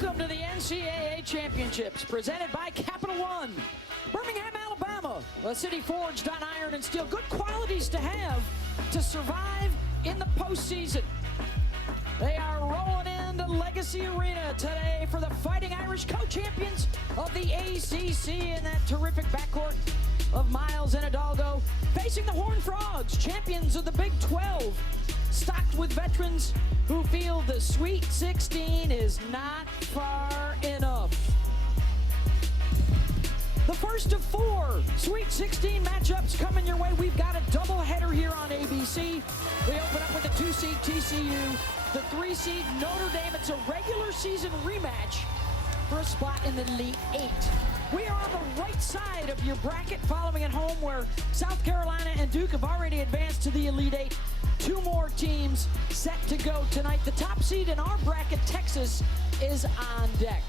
Welcome to the NCAA Championships, presented by Capital One. Birmingham, Alabama, a city forged on iron and steel. Good qualities to have to survive in the postseason. They are rolling into Legacy Arena today for the Fighting Irish, co-champions of the ACC in that terrific backcourt of Miles and Hidalgo, facing the Horned Frogs, champions of the Big 12, stocked with veterans who feel the Sweet 16 is not far enough. The first of 4 Sweet 16 matchups coming your way. We've got a doubleheader here on ABC. We open up with the 2-seed TCU, the 3-seed Notre Dame. It's a regular season rematch for a spot in the Elite 8. We are on the right side of your bracket, following at home where South Carolina and Duke have already advanced to the Elite 8. 2 more teams set to go tonight. The top seed in our bracket, Texas, is on deck.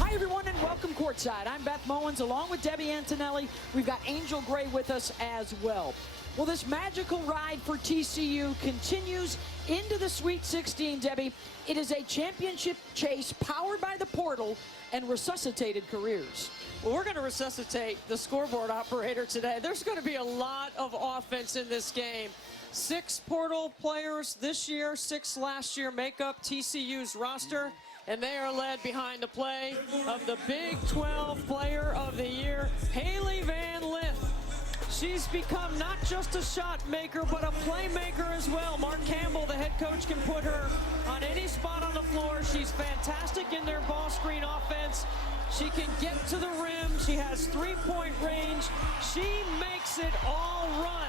Hi everyone and welcome courtside. I'm Beth Mowens along with Debbie Antonelli. We've got Angel Gray with us as well. Well, this magical ride for TCU continues into the Sweet 16, Debbie. It is a championship chase powered by the portal and resuscitated careers. Well, we're going to resuscitate the scoreboard operator today. There's going to be a lot of offense in this game. 6 portal players this year, 6 last year make up TCU's roster, and they are led behind the play of the Big 12 Player of the Year, Hailey Van Lith. She's become not just a shot maker, but a playmaker as well. Mark Campbell, the head coach, can put her on any spot on the floor. She's fantastic in their ball screen offense. She can get to the rim. She has 3-point range. She makes it all run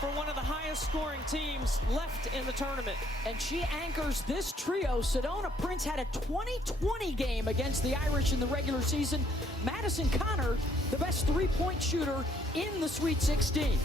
for one of the highest scoring teams left in the tournament. And she anchors this trio. Sedona Prince had a 20-20 game against the Irish in the regular season. Madison Connor, the best 3-point shooter in the Sweet 16.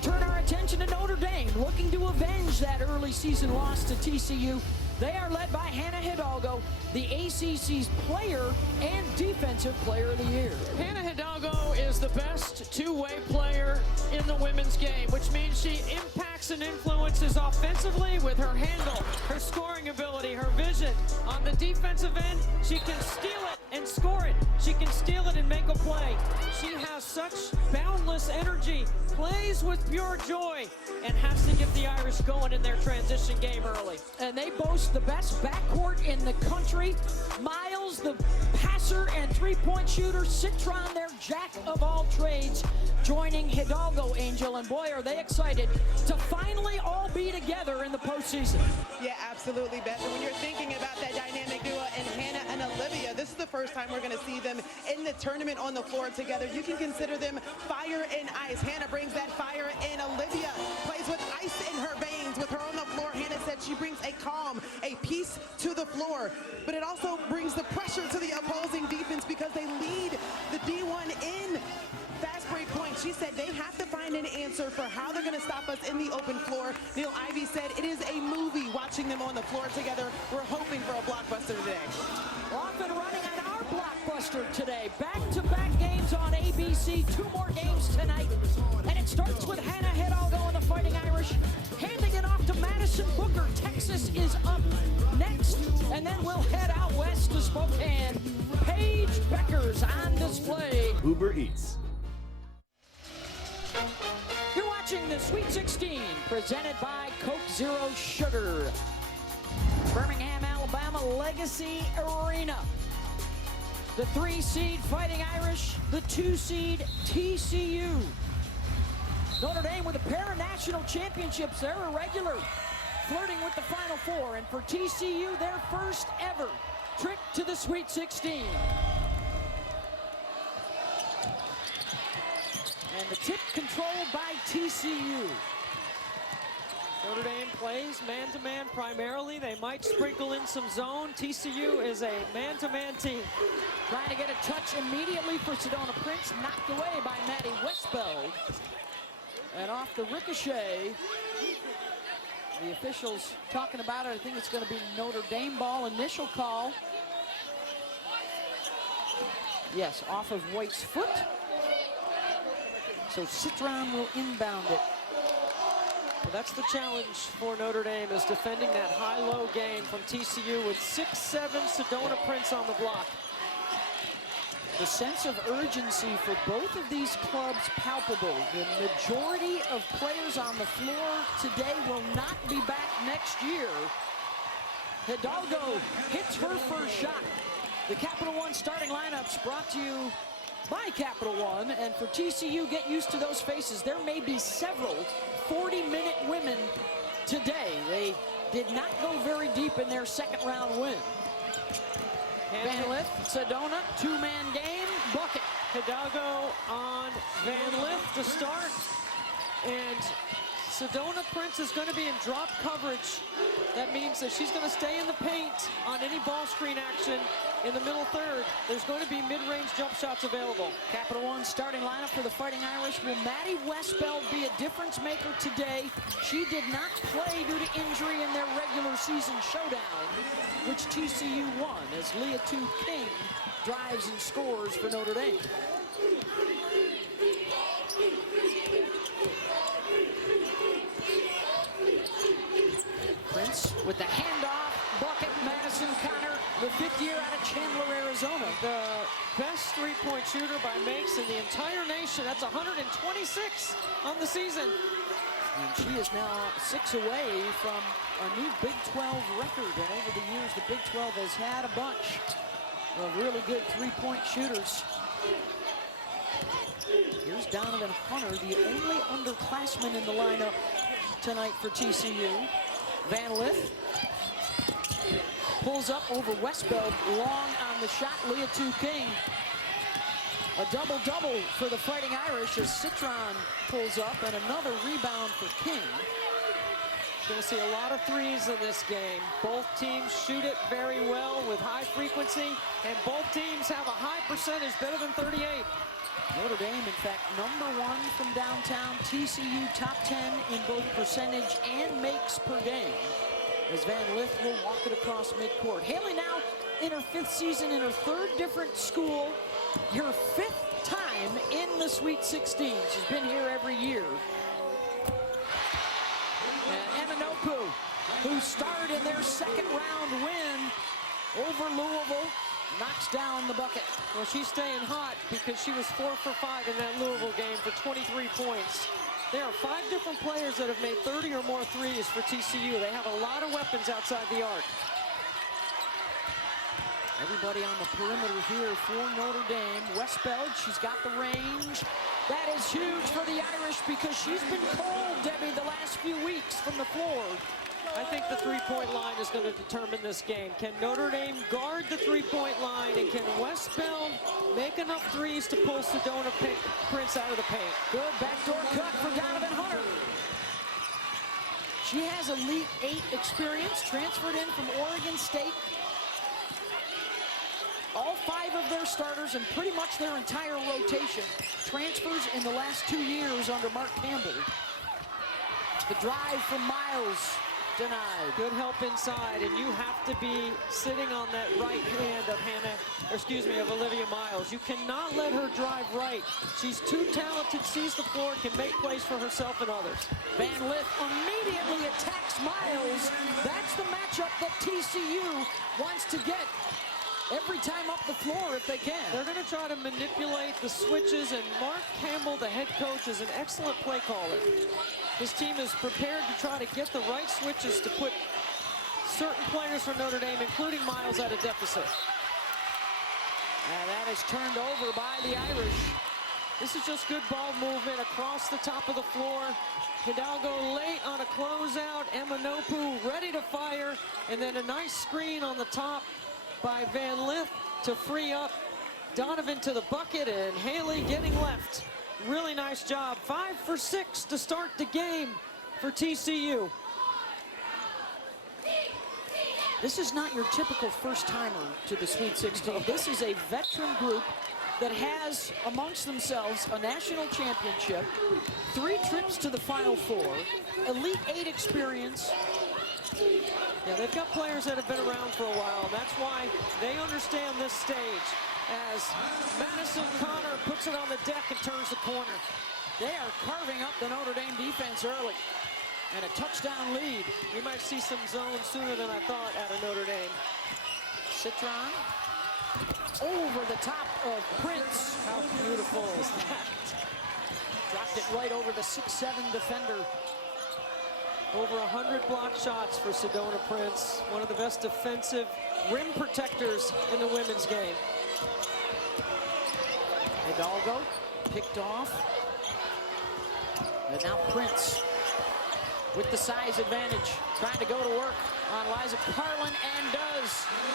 Turn our attention to Notre Dame, looking to avenge that early season loss to TCU. They are led by Hannah Hidalgo, the ACC's Player and Defensive Player of the Year. Hannah Hidalgo is the best 2-way player in the women's game, which means she impacts and influences offensively with her handle, her scoring ability, her vision. On the defensive end, she can steal it and score it. She can steal it and make a play. She has such boundless energy, plays with pure joy, and has to get the Irish going in their transition game early. And they boast the best backcourt in the country. Miles, the passer and 3-point shooter. Citron, their jack of all trades, joining Hidalgo, Angel. And boy, are they excited to finally all be together in the postseason. Yeah, absolutely, Beth. And when you're thinking about that dynamic duo and Hannah and Olivia, this is the first time we're going to see them in the tournament on the floor together. You can consider them fire and ice. Hannah brings that fire in. Olivia plays with ice in her veins. With her on the floor, Hannah said she brings a calm, a peace to the floor. But it also brings the pressure to the opposing defense because they lead the D1 in fast break points. She said they have to find an answer for how they're going to stop us in the open floor. Neil Ivey said it is a movie watching them on the floor together. We're hoping for a blockbuster today. Off and running on our blockbuster today. Back-to-back games on ABC. 2 more games tonight. And it starts with Hannah Hidalgo and the Fighting Irish, handing it off to Madison Booker. Texas is up next. And then we'll head out west to Spokane. Paige Becker's on display. Uber Eats. You're watching the Sweet 16, presented by Coke Zero Sugar. Birmingham, Alabama, Legacy Arena. The 3-seed Fighting Irish, the 2-seed TCU. Notre Dame with a pair of national championships. They're irregular, flirting with the Final Four. And for TCU, their first ever trip to the Sweet 16. And the tip controlled by TCU. Notre Dame plays man-to-man primarily. They might sprinkle in some zone. TCU is a man-to-man team. Trying to get a touch immediately for Sedona Prince. Knocked away by Maddie Westbeld. And off the ricochet, the officials talking about it. I think it's going to be Notre Dame ball. Initial call. Yes, off of White's foot. So Citron will inbound it. Well, that's the challenge for Notre Dame, is defending that high-low game from TCU with 6'7" Sedona Prince on the block. The sense of urgency for both of these clubs palpable. The majority of players on the floor today will not be back next year. Hidalgo hits her first shot. The Capital One starting lineups brought to you by Capital One. And for TCU, get used to those faces. There may be several 40-minute women today. They did not go very deep in their second-round win. Van Lith, Sedona, two-man game, bucket. Hidalgo on Van Lith to start. And Sedona Prince is going to be in drop coverage. That means that she's going to stay in the paint on any ball screen action in the middle third. There's going to be mid-range jump shots available. Capital One starting lineup for the Fighting Irish. Will Maddie Westbeld be a difference maker today? She did not play due to injury in their regular season showdown, which TCU won, as Leah King drives and scores for Notre Dame. Prince with the handoff, bucket. Madison Connor, the fifth year out of Chandler, Arizona. The best three-point shooter by makes in the entire nation. That's 126 on the season. And she is now 6 away from a new Big 12 record. And over the years, the Big 12 has had a bunch of really good three-point shooters. Here's Donovan Hunter, the only underclassman in the lineup tonight for TCU. Van Lith pulls up over Westbeld, long on the shot. Leah King. A double-double for the Fighting Irish as Citron pulls up, and another rebound for King. Going to see a lot of threes in this game. Both teams shoot it very well with high frequency, and both teams have a high percentage, better than 38. Notre Dame, in fact, #1 from downtown. TCU top 10 in both percentage and makes per game, as Van Lith will walk it across midcourt. Hailey now in her 5th season in her 3rd different school, her 5th time in the Sweet 16. She's been here every year. And Eminopu, who starred in their second-round win over Louisville, knocks down the bucket. Well, she's staying hot because she was 4 for 5 in that Louisville game for 23 points. There are 5 different players that have made 30 or more threes for TCU. They have a lot of weapons outside the arc. Everybody on the perimeter here for Notre Dame. Westbeld, she's got the range. That is huge for the Irish because she's been cold, Debbie, the last few weeks from the floor. I think the three-point line is going to determine this game. Can Notre Dame guard the three-point line, and can Westbeld make enough threes to pull Sedona Prince out of the paint? Good backdoor cut for Donovan Hunter. She has Elite 8 experience, transferred in from Oregon State. All 5 of their starters and pretty much their entire rotation transfers in the last 2 years under Mark Campbell. The drive from Miles. Denied. Good help inside, and you have to be sitting on that right hand of Olivia Miles. You cannot let her drive right. She's too talented, sees the floor, can make plays for herself and others. Van Lith immediately attacks Miles. That's the matchup that TCU wants to get every time up the floor if they can. They're going to try to manipulate the switches, and Mark Campbell, the head coach, is an excellent play caller. This team is prepared to try to get the right switches to put certain players from Notre Dame, including Miles, at a deficit. And that is turned over by the Irish. This is just good ball movement across the top of the floor. Hidalgo late on a closeout. Eminopu ready to fire. And then a nice screen on the top by Van Lith to free up Donovan to the bucket, and Hailey getting left. Really nice job. 5 for 6 to start the game for TCU. This is not your typical first-timer to the Sweet 16. This is a veteran group that has amongst themselves a national championship, 3 trips to the Final Four, Elite 8 experience. Yeah, they've got players that have been around for a while. That's why they understand this stage. As Madison Connor puts it on the deck and turns the corner. They are carving up the Notre Dame defense early. and a touchdown lead. We might see some zone sooner than I thought out of Notre Dame. Citron over the top of Prince. How beautiful is that? Dropped it right over the 6'7" defender. Over 100 block shots for Sedona Prince. One of the best defensive rim protectors in the women's game. Hidalgo picked off. And now Prince with the size advantage, trying to go to work on Liza Carlin, and does.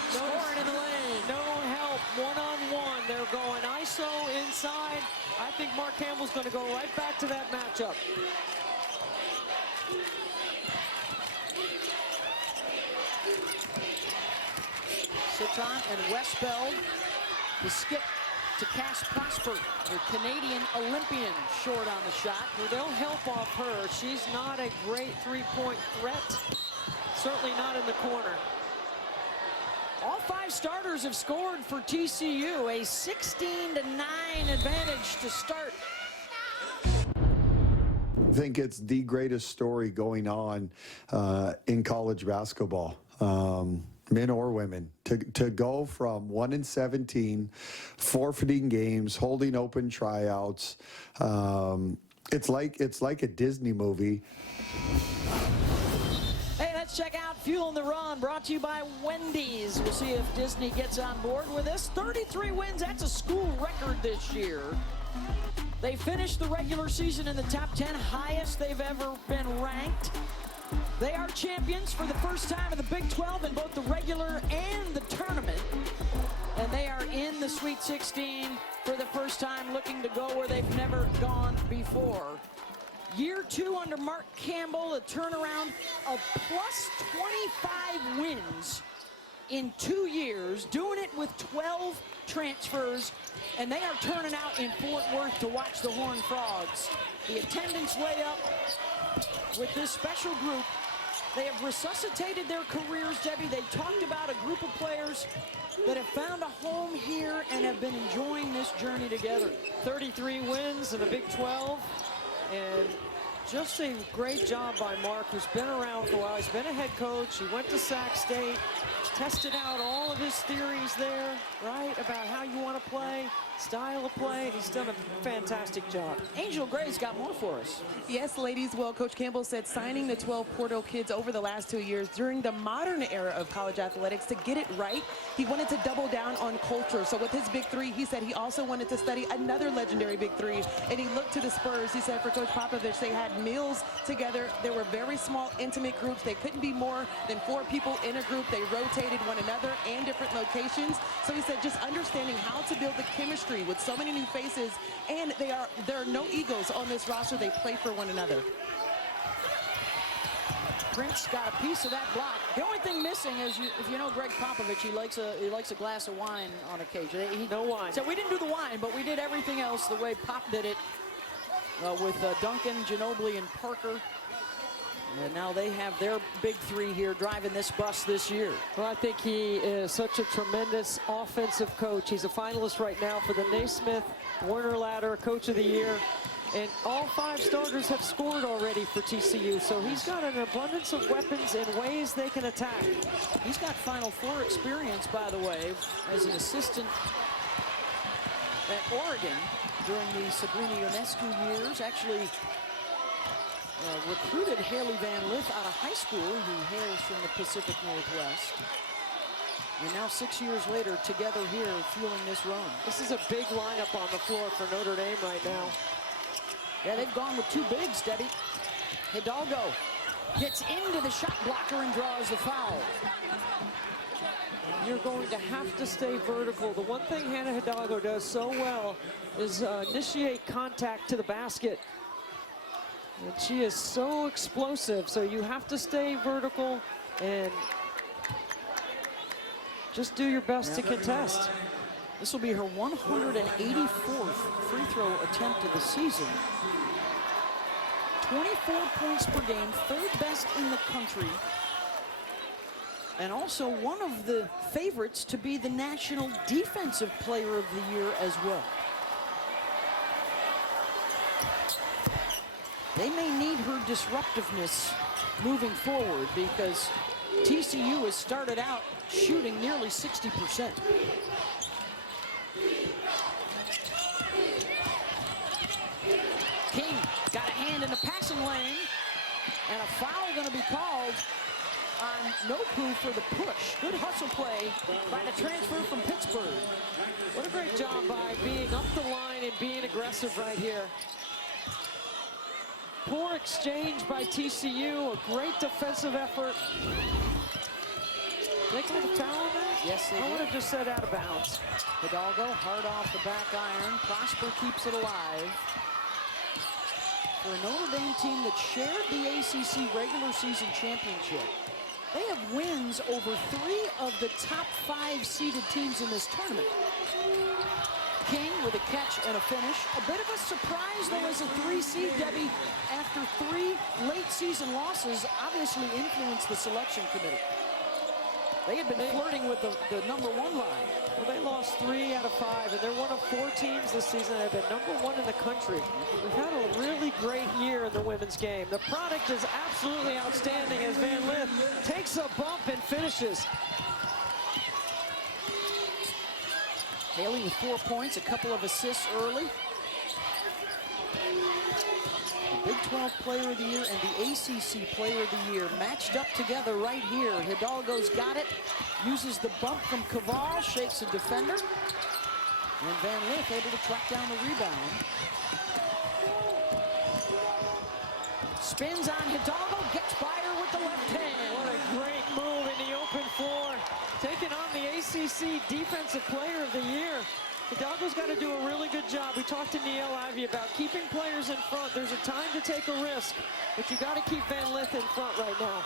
Scoring in the lane. No help, one-on-one. They're going ISO inside. I think Mark Campbell's going to go right back to that matchup. Citron and Westbeld, the skip to Cass Prosper, the Canadian Olympian, short on the shot. Well, they'll help off her. She's not a great three-point threat. Certainly not in the corner. All 5 starters have scored for TCU, a 16-9 advantage to start. I think it's the greatest story going on in college basketball, men or women, to go from 1-17, forfeiting games, holding open tryouts. It's like a Disney movie. Hey, let's check out Fueling the Run, brought to you by Wendy's. We'll see if Disney gets on board with this. 33 wins, that's a school record this year. They finished the regular season in the top 10, highest they've ever been ranked. They are champions for the first time in the Big 12 in both the regular and the tournament. And they are in the Sweet 16 for the first time, looking to go where they've never gone before. Year 2 under Mark Campbell, a turnaround of plus 25 wins in 2 years, doing it with 12 transfers, and they are turning out in Fort Worth to watch the Horned Frogs. The attendance way up with this special group. They have resuscitated their careers, Debbie. They talked about a group of players that have found a home here and have been enjoying this journey together. 33 wins in the Big 12, and just a great job by Mark, who's been around for a while. He's been a head coach. He went to Sac State, tested out all of his theories there, right, about how you want to play, style of play. He's done a fantastic job. Angel Gray's got more for us. Yes, ladies. Well, Coach Campbell said signing the 12 Portal kids over the last 2 years during the modern era of college athletics to get it right, he wanted to double down on culture. So with his Big 3, he said he also wanted to study another legendary Big 3, and he looked to the Spurs. He said for Coach Popovich, they had meals together. There were very small, intimate groups. They couldn't be more than 4 people in a group. They rotated one another and different locations. So he said just understanding how to build the chemistry with so many new faces, and there are no egos on this roster. They play for one another. Prince got a piece of that block. The only thing missing is, if you know Greg Popovich, he likes a glass of wine on occasion. No wine. So we didn't do the wine, but we did everything else the way Pop did it with Duncan, Ginobili, and Parker. And now they have their Big 3 here driving this bus this year. Well, I think he is such a tremendous offensive coach. He's a finalist right now for the Naismith Warner Ladder Coach of the Year. And all 5 starters have scored already for TCU. So he's got an abundance of weapons and ways they can attack. He's got Final Four experience, by the way, as an assistant at Oregon during the Sabrina Ionescu years. Actually recruited Hailey Van Lith out of high school, who hails from the Pacific Northwest. And now 6 years later, together here, fueling this run. This is a big lineup on the floor for Notre Dame right now. Yeah, they've gone with 2 bigs, Debbie. Hidalgo gets into the shot blocker and draws the foul. You're going to have to stay vertical. The one thing Hannah Hidalgo does so well is initiate contact to the basket. And she is so explosive, so you have to stay vertical and just do your best to contest. This will be her 184th free throw attempt of the season. 24 points per game, 3rd best in the country. And also one of the favorites to be the National Defensive Player of the Year as well. They may need her disruptiveness moving forward because TCU has started out shooting nearly 60%. King got a hand in the passing lane, and a foul going to be called on Notre for the push. Good hustle play by the transfer from Pittsburgh. What a great job by being up the line and being aggressive right here. Poor exchange by TCU, a great defensive effort. They called a foul on that? Yes, they I did. would have just said out of bounds. Hidalgo hard off the back iron. Prosper keeps it alive. For a Notre Dame team that shared the ACC regular season championship, they have wins over 3 of the top 5 seeded teams in this tournament. King with a catch and a finish. A bit of a surprise, though, as a 3 seed, Debbie, after 3 late season losses, obviously influenced the selection committee. They had been flirting with the #1 line. Well, they lost 3 out of 5, and they're one of 4 teams this season that have been #1 in the country. We've had a really great year in the women's game. The product is absolutely outstanding as Van Lith takes a bump and finishes. Hailey with 4 points, a couple of assists early. The Big 12 Player of the Year and the ACC Player of the Year matched up together right here. Hidalgo's got it, uses the bump from Caval, shakes a defender. And Van Lith able to track down the rebound. Spins on Hidalgo, gets by her with the left hand. What a great move in the open floor. Taking on the ACC Defensive Player of the Year. Hidalgo's got to do a really good job. We talked to Neil Ivey about keeping players in front. There's a time to take a risk, but you got to keep Van Lith in front right now.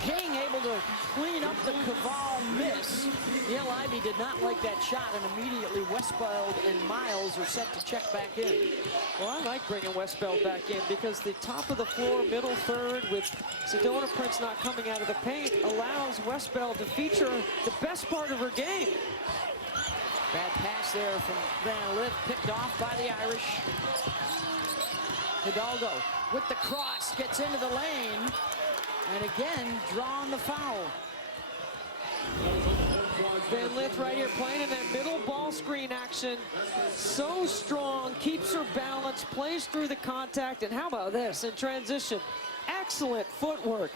King able to clean up the Caval miss. Neil Ivey did not like that shot, and immediately Westbeld and Miles are set to check back in. Well, I like bringing Westbeld back in because the top of the floor, middle third, with Sedona Prince not coming out of the paint, allows Westbeld to feature the best part of her game. Bad pass there from Van Lith, picked off by the Irish. Hidalgo with the cross, gets into the lane, and again, drawing the foul. Van Lith right here playing in that middle ball screen action. So strong, keeps her balance, plays through the contact, and how about this in transition? Excellent footwork.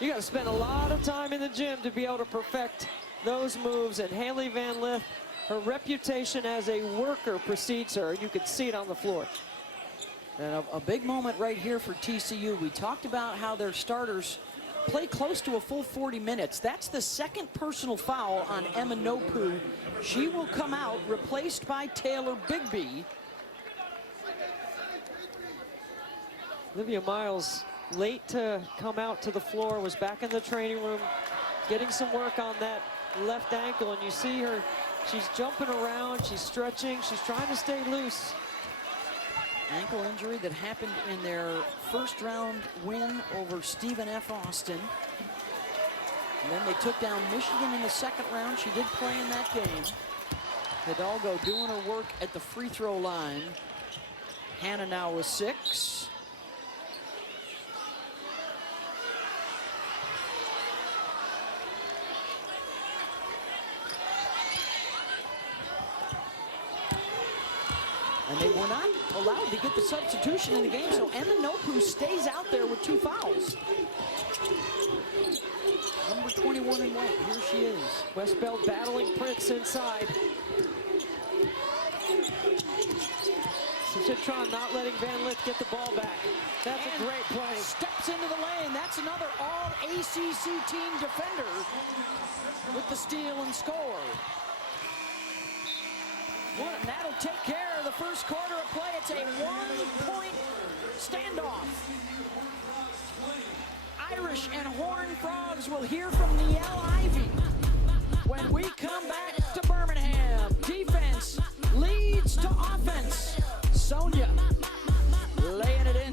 You got to spend a lot of time in the gym to be able to perfect those moves, and Hailey Van Lith, her reputation as a worker precedes her. You could see it on the floor. And a big moment right here for TCU. We talked about how their starters play close to a full 40 minutes. That's the second personal foul on Emma Nopu. She will come out, replaced by Taylor Bigby. Olivia Miles, late to come out to the floor, was back in the training room, getting some work on that left ankle, and you see her, she's jumping around, she's stretching, she's trying to stay loose. Ankle injury that happened in their first round win over Stephen F. Austin. And then they took down Michigan in the second round. She did play in that game. Hidalgo doing her work at the free throw line. Hannah now with 6. And they were not allowed to get the substitution in the game, so Emma Nopu stays out there with 2 fouls. Number 21 in white, here she is. Westbeld battling Prince inside. Citron not letting Van Lith get the ball back. That's a great play. Steps into the lane. That's another all-ACC team defender with the steal and score. And that'll take care of the first quarter of play. It's a 1-point standoff. Irish and Horned Frogs will hear from Neil Ivey when we come back to Birmingham. Defense leads to offense. Sonia laying it in.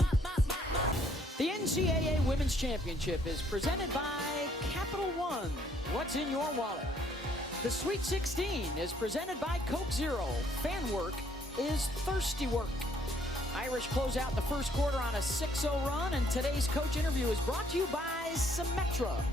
The NCAA Women's Championship is presented by Capital One. What's in your wallet? The Sweet 16 is presented by Coke Zero. Fan work is thirsty work. Irish close out the first quarter on a 6-0 run, and today's coach interview is brought to you by Symetra.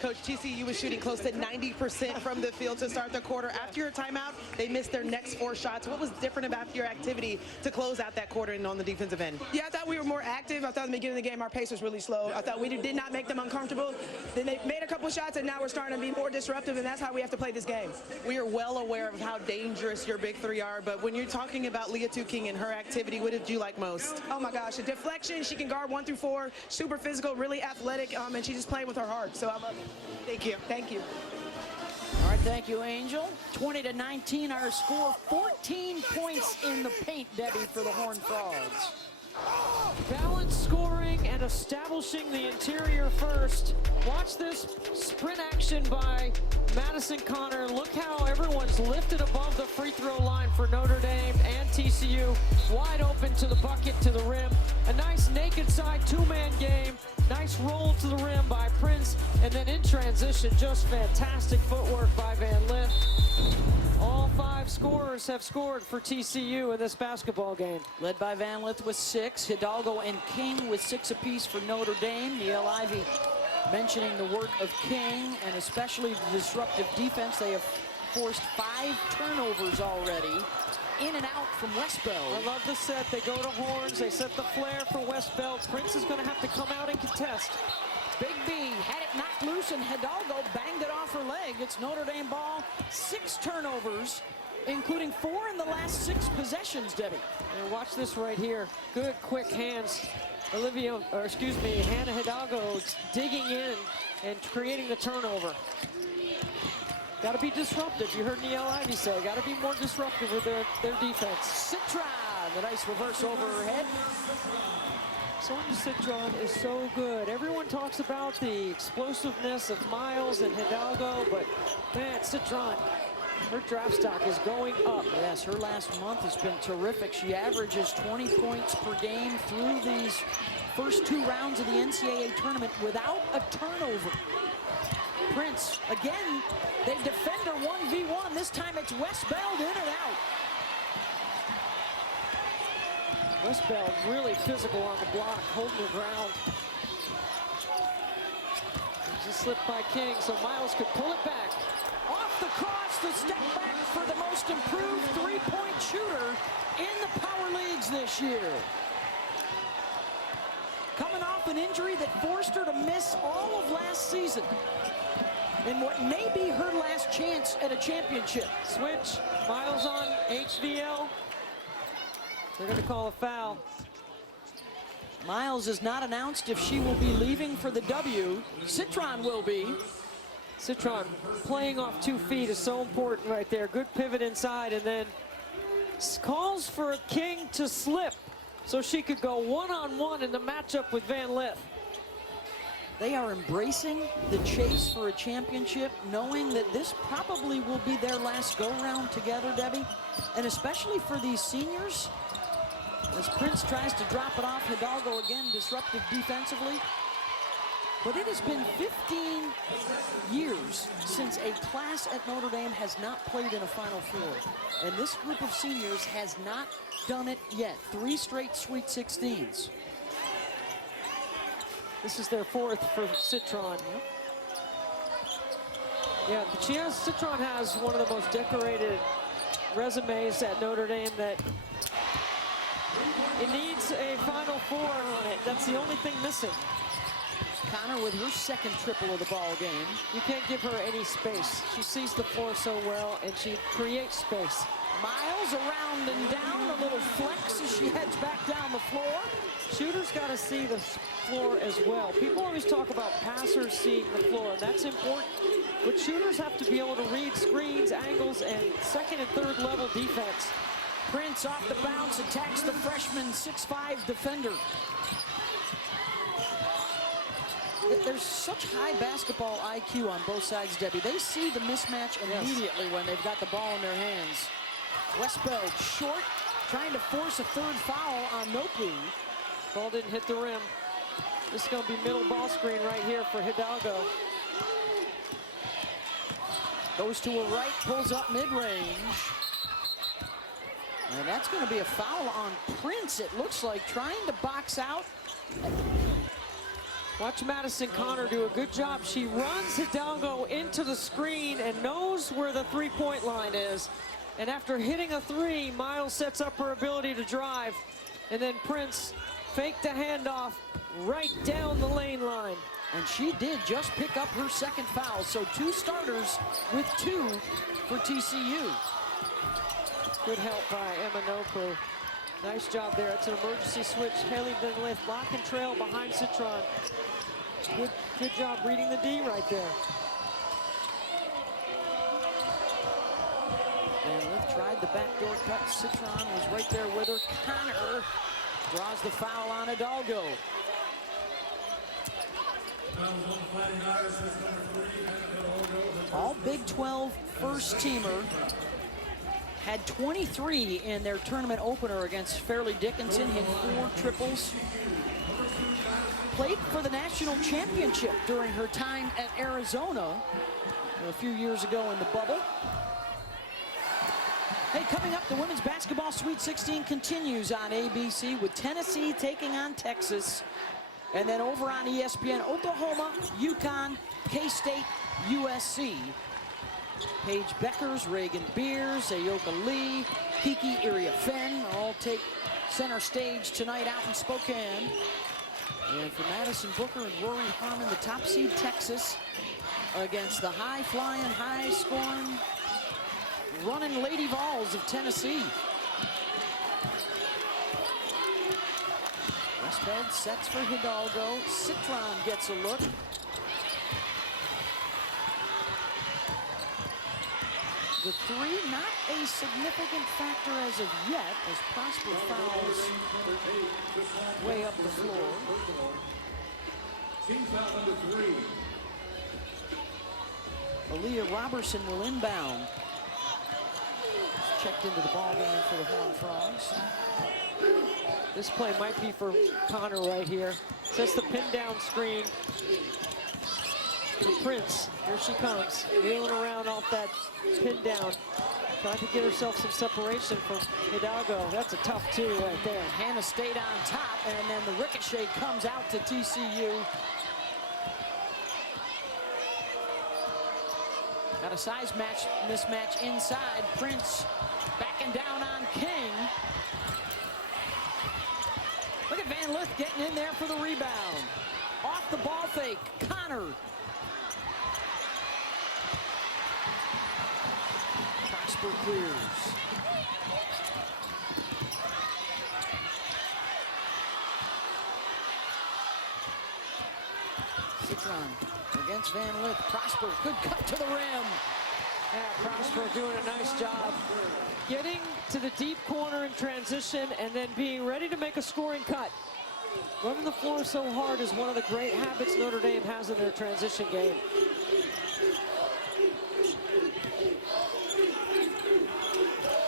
Coach, TCU was shooting close to 90% from the field to start the quarter. After your timeout, they missed their next 4 shots. What was different about your activity to close out that quarter and on the defensive end? Yeah, I thought we were more active. I thought in the beginning of the game our pace was really slow. I thought we did not make them uncomfortable. Then they made a couple shots, and now we're starting to be more disruptive, and that's how we have to play this game. We are well aware of how dangerous your big three are, but when you're talking about Leah King and her activity, what did you like most? Oh my gosh, the deflection, she can guard 1 through 4, super physical, really athletic, and she just played with her heart, so I love it. Thank you. Thank you. All right, thank you, Angel. 20-19, our score. 14 points in the paint, Debbie, for the Horned Frogs. Balanced scoring and establishing the interior first. Watch this sprint action by Madison Connor. Look how everyone's lifted above the free throw line for Notre Dame and TCU. Wide open to the bucket, to the rim. A nice naked side 2-man game. Nice roll to the rim by Prince. And then in transition, just fantastic footwork by Van Lith. All 5 scorers have scored for TCU in this basketball game. Led by Van Lith with 6. Hidalgo and King with 6 apiece for Notre Dame. Neil Ivey mentioning the work of King and especially the disruptive defense. They have forced 5 turnovers already. In and out from Westbeld. I love the set. They go to Horns. They set the flare for Westbeld. Prince is going to have to come out and contest. Big B had it knocked loose, and Hidalgo banged it off her leg. It's Notre Dame ball. 6 turnovers, including 4 in the last 6 possessions, Debbie. And watch this right here. Good, quick hands. Hannah Hidalgo digging in and creating the turnover. Got to be disruptive. You heard Neil Ivey say, got to be more disruptive with their defense. Citron, the nice reverse over her head. Sonia Citron is so good. Everyone talks about the explosiveness of Miles and Hidalgo, but man, Citron, her draft stock is going up. Yes, her last month has been terrific. She averages 20 points per game through these first 2 rounds of the NCAA tournament without a turnover. Prince, again, they defend her 1v1. This time it's Westbeld in and out. Westbeld really physical on the block, holding the ground. There's a slip by King, so Miles could pull it back. Off the cross, the step back for the most improved 3-point shooter in the power leagues this year. Coming off an injury that forced her to miss all of last season in what may be her last chance at a championship. Switch, Miles on HVL. They're going to call a foul. Miles has not announced if she will be leaving for the W. Citron will be. Citron playing off 2 feet is so important right there. Good pivot inside, and then calls for King to slip so she could go one-on-one in the matchup with Van Lith. They are embracing the chase for a championship, knowing that this probably will be their last go-round together, Debbie. And especially for these seniors, as Prince tries to drop it off, Hidalgo again disruptive defensively. But it has been 15 years since a class at Notre Dame has not played in a Final Four. And this group of seniors has not done it yet. 3 straight Sweet 16s. This is their 4th for Citron. Yeah, Citron has one of the most decorated resumes at Notre Dame that it needs a Final Four on it. That's the only thing missing. Connor with her 2nd triple of the ball game. You can't give her any space. She sees the floor so well, and she creates space. Miles around and down, a little flex as she heads back down the floor. Shooters got to see the floor as well. People always talk about passers seeing the floor, and that's important. But shooters have to be able to read screens, angles, and 2nd and 3rd level defense. Prince off the bounce attacks the freshman 6'5" defender. There's such high basketball IQ on both sides, Debbie. They see the mismatch immediately when they've got the ball in their hands. Westbeld short, trying to force a 3rd foul on Notre. Ball didn't hit the rim. This is going to be middle ball screen right here for Hidalgo. Goes to a right, pulls up mid-range. And that's going to be a foul on Prince, it looks like, trying to box out. Watch Madison Connor do a good job. She runs Hidalgo into the screen and knows where the three-point line is. And after hitting a three, Miles sets up her ability to drive. And then Prince faked a handoff right down the lane line. And she did just pick up her second foul. So 2 starters with 2 for TCU. Good help by Emma Notre. Nice job there. It's an emergency switch. Hailey Van Lith, lock and trail behind Citron. Good job reading the D right there. Van Lith tried the backdoor cut. Citron was right there with her. Connor draws the foul on Hidalgo. All Big 12 first teamer. Had 23 in their tournament opener against Fairleigh Dickinson, hit 4 triples. Played for the national championship during her time at Arizona a few years ago in the bubble. Hey, coming up, the women's basketball Sweet 16 continues on ABC with Tennessee taking on Texas. And then over on ESPN, Oklahoma, UConn, K-State, USC. Paige Beckers, Reagan Beers, Ayoka Lee, Kiki Iriafen all take center stage tonight out in Spokane. And for Madison Booker and Rory Harmon, the top seed Texas against the high-flying, high-scoring, running Lady Vols of Tennessee. Westbeld sets for Hidalgo. Citron gets a look. The three, not a significant factor as of yet, as Prosper fouls way up the floor. Team foul number 3. Aaliyah Robertson will inbound. Checked into the ball game for the Horned Frogs. This play might be for Connor right here. Sets the pin down screen for Prince. Here she comes, wheeling around off that pin down. Trying to get herself some separation from Hidalgo. That's a tough 2 right there. Hannah stayed on top, and then the ricochet comes out to TCU. Got a size mismatch inside. Prince backing down on King. Look at Van Lith getting in there for the rebound. Off the ball fake, Connor. Prosper clears. Citron against Van Lith. Prosper, good cut to the rim. Yeah, Prosper doing a nice job getting to the deep corner in transition and then being ready to make a scoring cut. Running the floor so hard is one of the great habits Notre Dame has in their transition game.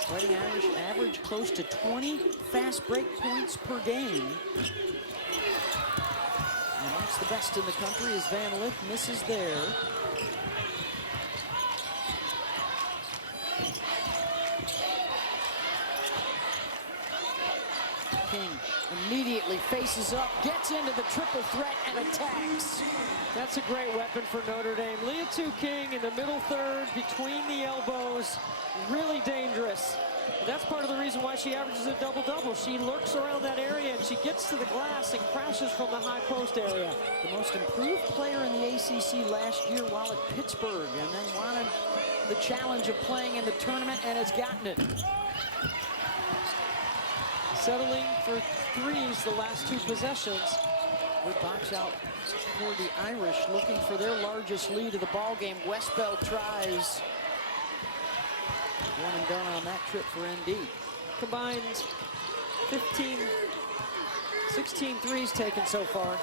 Fighting Irish average close to 20 fast break points per game. Amongst the best in the country as Van Lith misses there. King immediately faces up, gets into the triple threat and attacks. That's a great weapon for Notre Dame. Leah King in the middle third, between the elbows, really dangerous. That's part of the reason why she averages a double-double. She lurks around that area and she gets to the glass and crashes from the high post area. The most improved player in the ACC last year while at Pittsburgh, and then wanted the challenge of playing in the tournament and has gotten it. Settling for threes the last 2 possessions. Good box out for the Irish, looking for their largest lead of the ball game. Westbeld tries. One and done on that trip for ND. Combined 16 threes taken so far.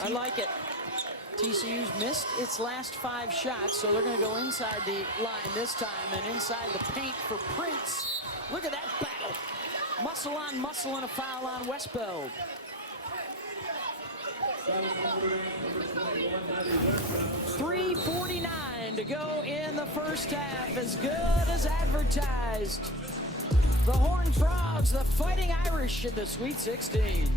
I like it. TCU's missed its last 5 shots, so they're going to go inside the line this time and inside the paint for Prince. Look at that battle. Muscle on muscle and a foul on Westbeld. 3:49 to go in the first half, as good as advertised. The Horned Frogs, the Fighting Irish in the Sweet 16.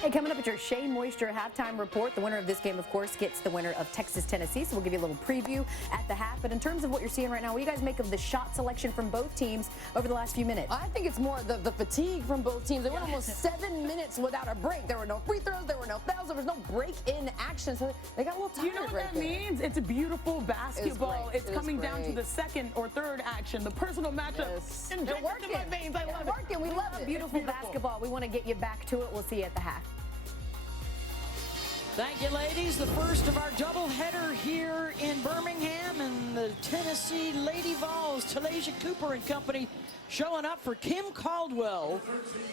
Hey, coming up at your Shea Moisture halftime report, the winner of this game, of course, gets the winner of Texas-Tennessee, so we'll give you a little preview at the half. But in terms of what you're seeing right now, what do you guys make of the shot selection from both teams over the last few minutes? I think it's more the fatigue from both teams. They went almost 7 minutes without a break. There were no free throws, there were no fouls, there was no break in action, so they got a little tired. You know what that means? It's a beautiful basketball. It's coming down to the second or third action, the personal matchup. Yes. They're working. I love it. We love it. Beautiful basketball. We want to get you back to it. We'll see you at the half. Thank you, ladies. The first of our doubleheader here in Birmingham, and the Tennessee Lady Vols, Talasia Cooper and company, showing up for Kim Caldwell,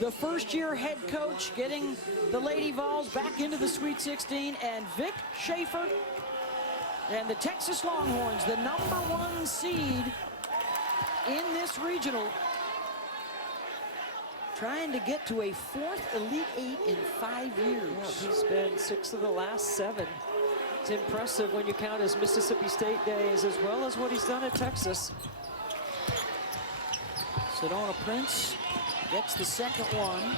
the first-year head coach, getting the Lady Vols back into the Sweet 16, and Vic Schaefer and the Texas Longhorns, the #1 seed in this regional, trying to get to a 4th Elite 8 in 5 years. Yeah, he's been 6 of the last 7. It's impressive when you count his Mississippi State days as well as what he's done at Texas. Sedona Prince gets the second one.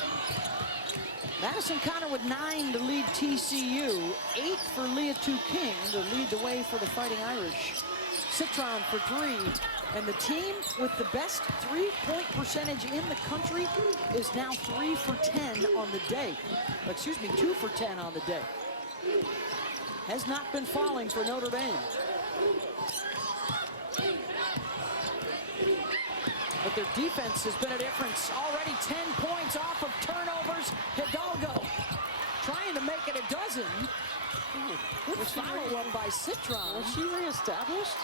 Madison Connor with 9 to lead TCU. 8 for Leah King to lead the way for the Fighting Irish. Citron for 3. And the team with the best three-point percentage in the country is now 3 for 10 on the day. Excuse me, 2 for 10 on the day. Has not been falling for Notre Dame. But their defense has been a difference. Already 10 points off of turnovers. Hidalgo trying to make it a dozen. Good follow-up by Citron. Was she reestablished?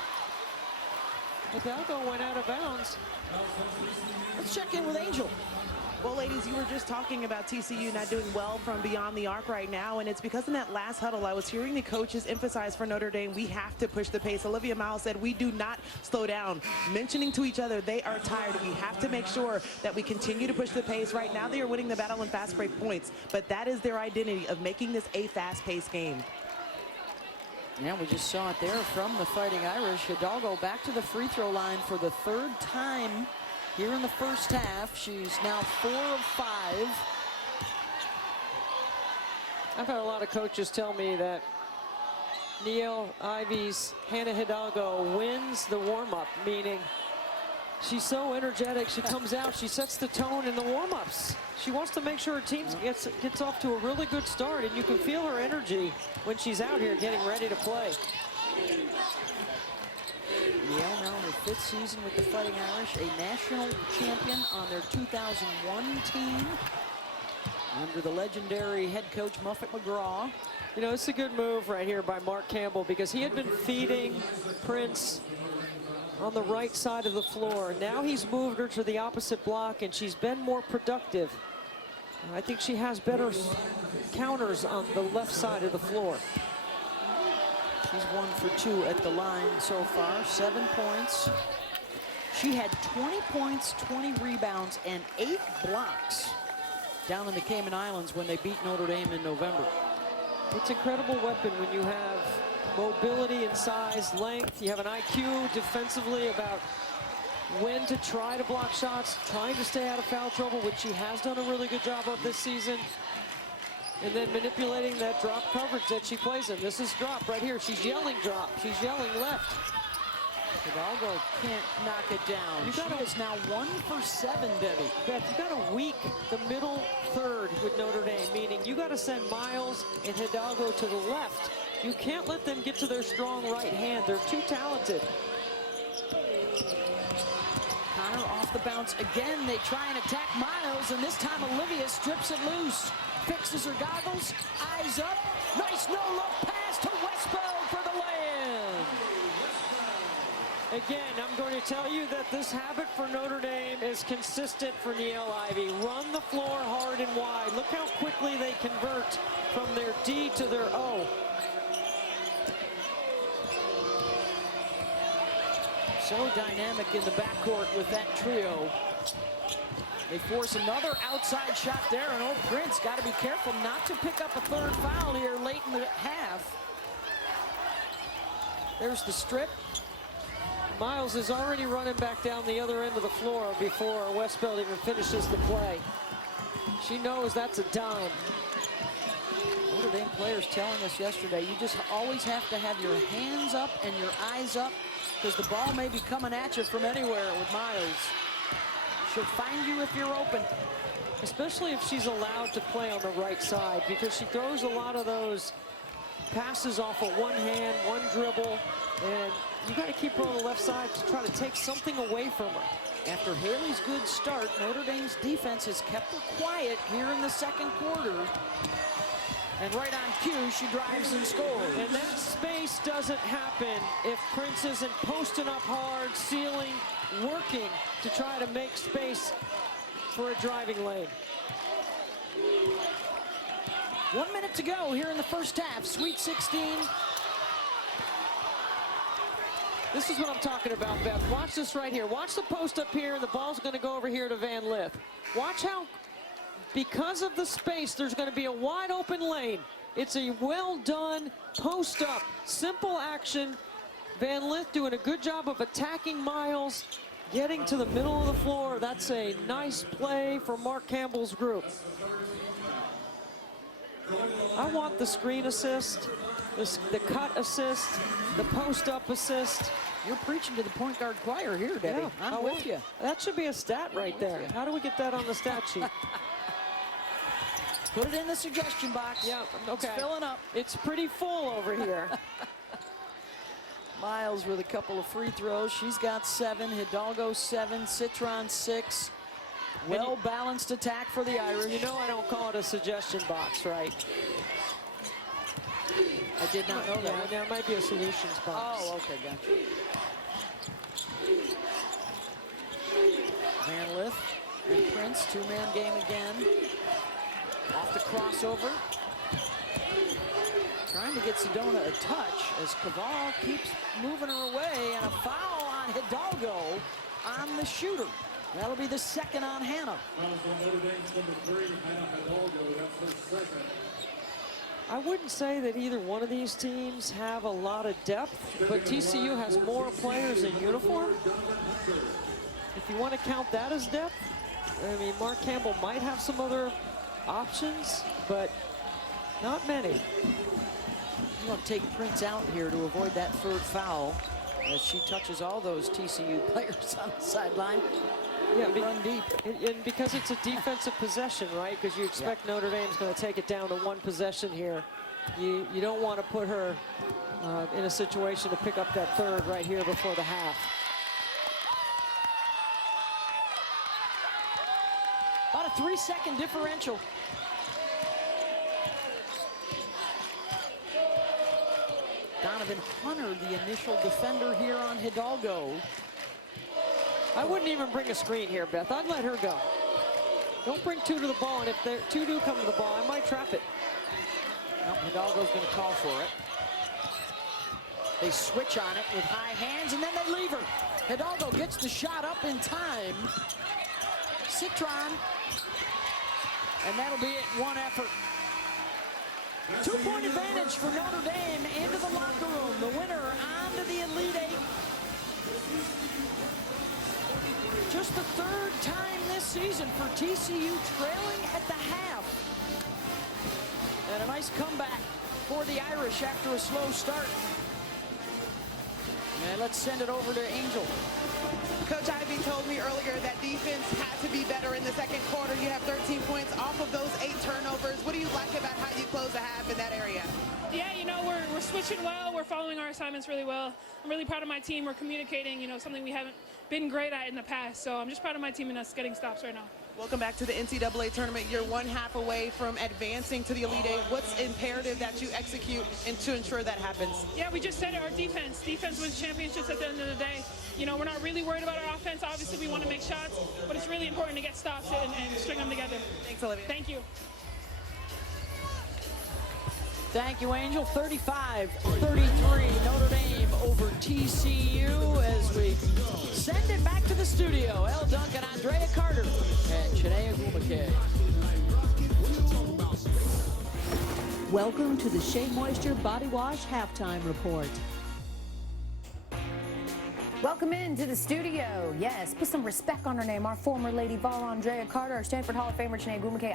Hidalgo went out of bounds. Let's check in with Angel. Well, ladies, you were just talking about TCU not doing well from beyond the arc right now, and it's because in that last huddle, I was hearing the coaches emphasize for Notre Dame, we have to push the pace. Olivia Miles said, we do not slow down, mentioning to each other they are tired. We have to make sure that we continue to push the pace. Right now, they are winning the battle in fast break points, but that is their identity of making this a fast-paced game. Yeah, we just saw it there from the Fighting Irish. Hidalgo back to the free throw line for the 3rd time here in the first half. She's now 4 of 5. I've had a lot of coaches tell me that Niele Ivy's Hannah Hidalgo wins the warm-up, meaning she's so energetic, she comes out, she sets the tone in the warm-ups. She wants to make sure her team gets off to a really good start, and you can feel her energy when she's out here getting ready to play. Niele now in her 5th season with the Fighting Irish, a national champion on their 2001 team under the legendary head coach Muffet McGraw. You know, it's a good move right here by Mark Campbell because he had been feeding Prince on the right side of the floor. Now he's moved her to the opposite block, and she's been more productive. I think she has better counters on the left side of the floor. She's 1 for 2 at the line so far, 7 points. She had 20 points, 20 rebounds, and 8 blocks down in the Cayman Islands when they beat Notre Dame in November. It's an incredible weapon when you have mobility and size, length. You have an IQ defensively about when to try to block shots, trying to stay out of foul trouble, which she has done a really good job of this season. And then manipulating that drop coverage that she plays in. This is drop right here. She's yelling drop. She's yelling left. Hidalgo can't knock it down. She is now 1 for 7, Debbie. Beth, you got to weak the middle third with Notre Dame, meaning you got to send Miles and Hidalgo to the left. You can't let them get to their strong right hand. They're too talented. Connor off the bounce again. They try and attack Miles, and this time Olivia strips it loose. Fixes her goggles, eyes up. Nice no-look pass to Westboro for the lay-in. Again, I'm going to tell you that this habit for Notre Dame is consistent for Niele Ivy. Run the floor hard and wide. Look how quickly they convert from their D to their O. So dynamic in the backcourt with that trio. They force another outside shot there, and old Prince got to be careful not to pick up a 3rd foul here late in the half. There's the strip. Miles is already running back down the other end of the floor before Westbeld even finishes the play. She knows that's a dime. Notre Dame players telling us yesterday, you just always have to have your hands up and your eyes up because the ball may be coming at you from anywhere with Miles. She'll find you if you're open. Especially if she's allowed to play on the right side, because she throws a lot of those passes off of one hand, one dribble, and you got to keep her on the left side to try to take something away from her. After Hailey's good start, Notre Dame's defense has kept her quiet here in the second quarter. And right on cue, she drives and scores. And that space doesn't happen if Prince isn't posting up hard, sealing, working to try to make space for a driving lane. 1 minute to go here in the first half. Sweet 16. This is what I'm talking about, Beth. Watch this right here. Watch the post up here, and the ball's going to go over here to Van Lith. Watch how, because of the space, there's going to be a wide open lane. It's a well done post up, simple action. Van Lith doing a good job of attacking Miles, getting to the middle of the floor. That's a nice play for Mark Campbell's group. I want the screen assist, the cut assist, the post-up assist. You're preaching to the point guard choir here, Debbie. Yeah, I'm with you. That should be a stat right there. How do we get that on the stat sheet? Put it in the suggestion box. Yeah, okay. It's filling up. It's pretty full over here. Miles with a couple of free throws. She's got 7. Hidalgo 7. Citron 6. Well-balanced attack for the Irish. You know I don't call it a suggestion box, right? I did not know that. Yeah, there might be a solutions box. Oh, okay, gotcha. Van Lith and Prince, two-man game again. Off the crossover. Trying to get Sedona a touch as Caval keeps moving her away, and a foul on Hidalgo on the shooter. That'll be the second on Hannah. I wouldn't say that either one of these teams have a lot of depth, but TCU has more players in uniform. If you want to count that as depth, I mean, Mark Campbell might have some other options, but not many. You want to take Prince out here to avoid that third foul as she touches all those TCU players on the sideline. Yeah, run deep. And because it's a defensive possession, right? Because you expect Notre Dame's going to take it down to one possession here. You don't want to put her in a situation to pick up that third right here before the half. About a 3-second differential. Donovan Hunter, the initial defender here on Hidalgo. I wouldn't even bring a screen here, Beth. I'd let her go. Don't bring two to the ball, and if two do come to the ball, I might trap it. Well, Hidalgo's going to call for it. They switch on it with high hands, and then they leave her. Hidalgo gets the shot up in time. Citron. And that'll be it, one effort. 2-point advantage for Notre Dame into the locker room. The winner on to the Elite Eight. Just the third time this season for TCU trailing at the half. And a nice comeback for the Irish after a slow start. And let's send it over to Angel. Coach Ivey told me earlier that defense had to be better in the second quarter. You have 13 points off of those 8 turnovers. What do you like about how you close the half in that area? Yeah, you know, we're switching well. We're following our assignments really well. I'm really proud of my team. We're communicating, you know, something we haven't been great at in the past. So I'm just proud of my team and us getting stops right now. Welcome back to the NCAA tournament. You're one half away from advancing to the Elite Eight. What's imperative that you execute and to ensure that happens? Yeah, we just said it, our defense. Defense wins championships at the end of the day. You know, we're not really worried about our offense. Obviously, we want to make shots, but it's really important to get stops and string them together. Thanks, Olivia. Thank you. Thank you, Angel. 35-33, Notre Dame over TCU as we send it back to the studio. El Duncan, Andrea Carter, and Chinea Gumake. Welcome to the Shea Moisture Body Wash Halftime Report. Welcome into the studio. Yes, put some respect on her name. Our former Lady Vol Andrea Carter, our Stanford Hall of Famer Sinead Gwumake,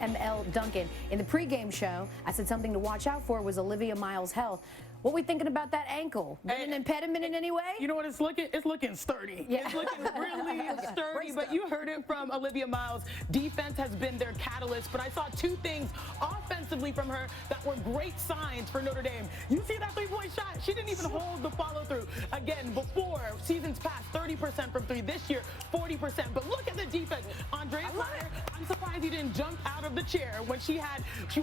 IML Duncan. In the pregame show, I said something to watch out for was Olivia Miles' health. What are we thinking about that ankle? Been an impediment in any way? You know what it's looking? It's looking sturdy. Yeah. It's looking really sturdy, but you heard it from Olivia Miles. Defense has been their catalyst, but I saw two things offensively from her that were great signs for Notre Dame. You see that three-point shot? She didn't even hold the follow-through. Again, before, seasons past, 30% from three. This year, 40%. But look at the defense. Andrea Carter, I'm surprised you didn't jump out of the chair when she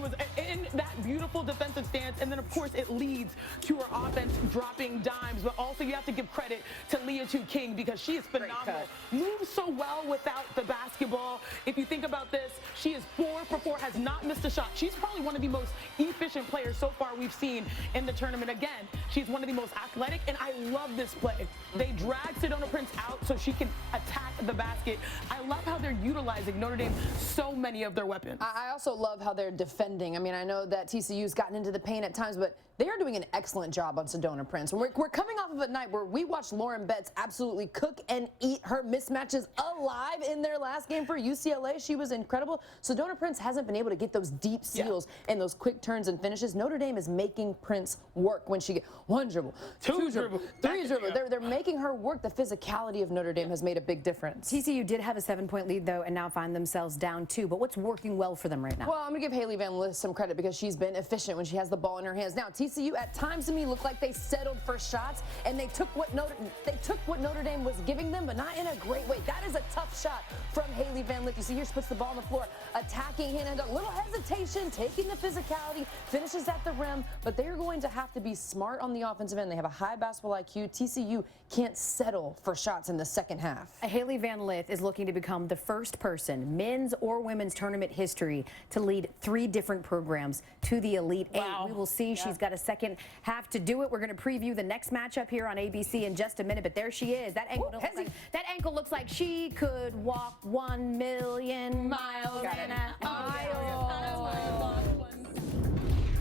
was in that beautiful defensive stance, and then, of course, it leads to her offense dropping dimes, but also you have to give credit to Leah King because she is phenomenal. Moves so well without the basketball. If you think about this, she is 4 for 4, has not missed a shot. She's probably one of the most efficient players so far we've seen in the tournament. Again, she's one of the most athletic, and I love this play. They drag Sedona Prince out so she can attack the basket. I love how they're utilizing Notre Dame so many of their weapons. I also love how they're defending. I mean, I know that TCU's gotten into the paint at times, but they are doing an excellent job on Sedona Prince. We're coming off of a night where we watched Lauren Betts absolutely cook and eat her mismatches alive in their last game for UCLA. She was incredible. Sedona Prince hasn't been able to get those deep steals and those quick turns and finishes. Notre Dame is making Prince work when she gets one dribble, two dribble, three dribble. They're making her work. The physicality of Notre Dame has made a big difference. TCU did have a 7-point lead, though, and now find themselves down 2. But what's working well for them right now? Well, I'm going to give Hailey Van Lith some credit because she's been efficient when she has the ball in her hands. Now, TCU at times to me looked like they settled for shots, and they took what Notre Dame was giving them, but not in a great way. That is a tough shot from Hailey Van Lith. You see here, she puts the ball on the floor, attacking Hannah. A little hesitation, taking the physicality, finishes at the rim, but they're going to have to be smart on the offensive end. They have a high basketball IQ. TCU can't settle for shots in the second half. Hailey Van Lith is looking to become the first person, men's or women's tournament history, to lead 3 different programs to the Elite 8. We will see. She's got a second half to do it. We're going to preview the next matchup here on ABC in just a minute, but there she is. That ankle looks like she could walk 1 million miles in an aisle.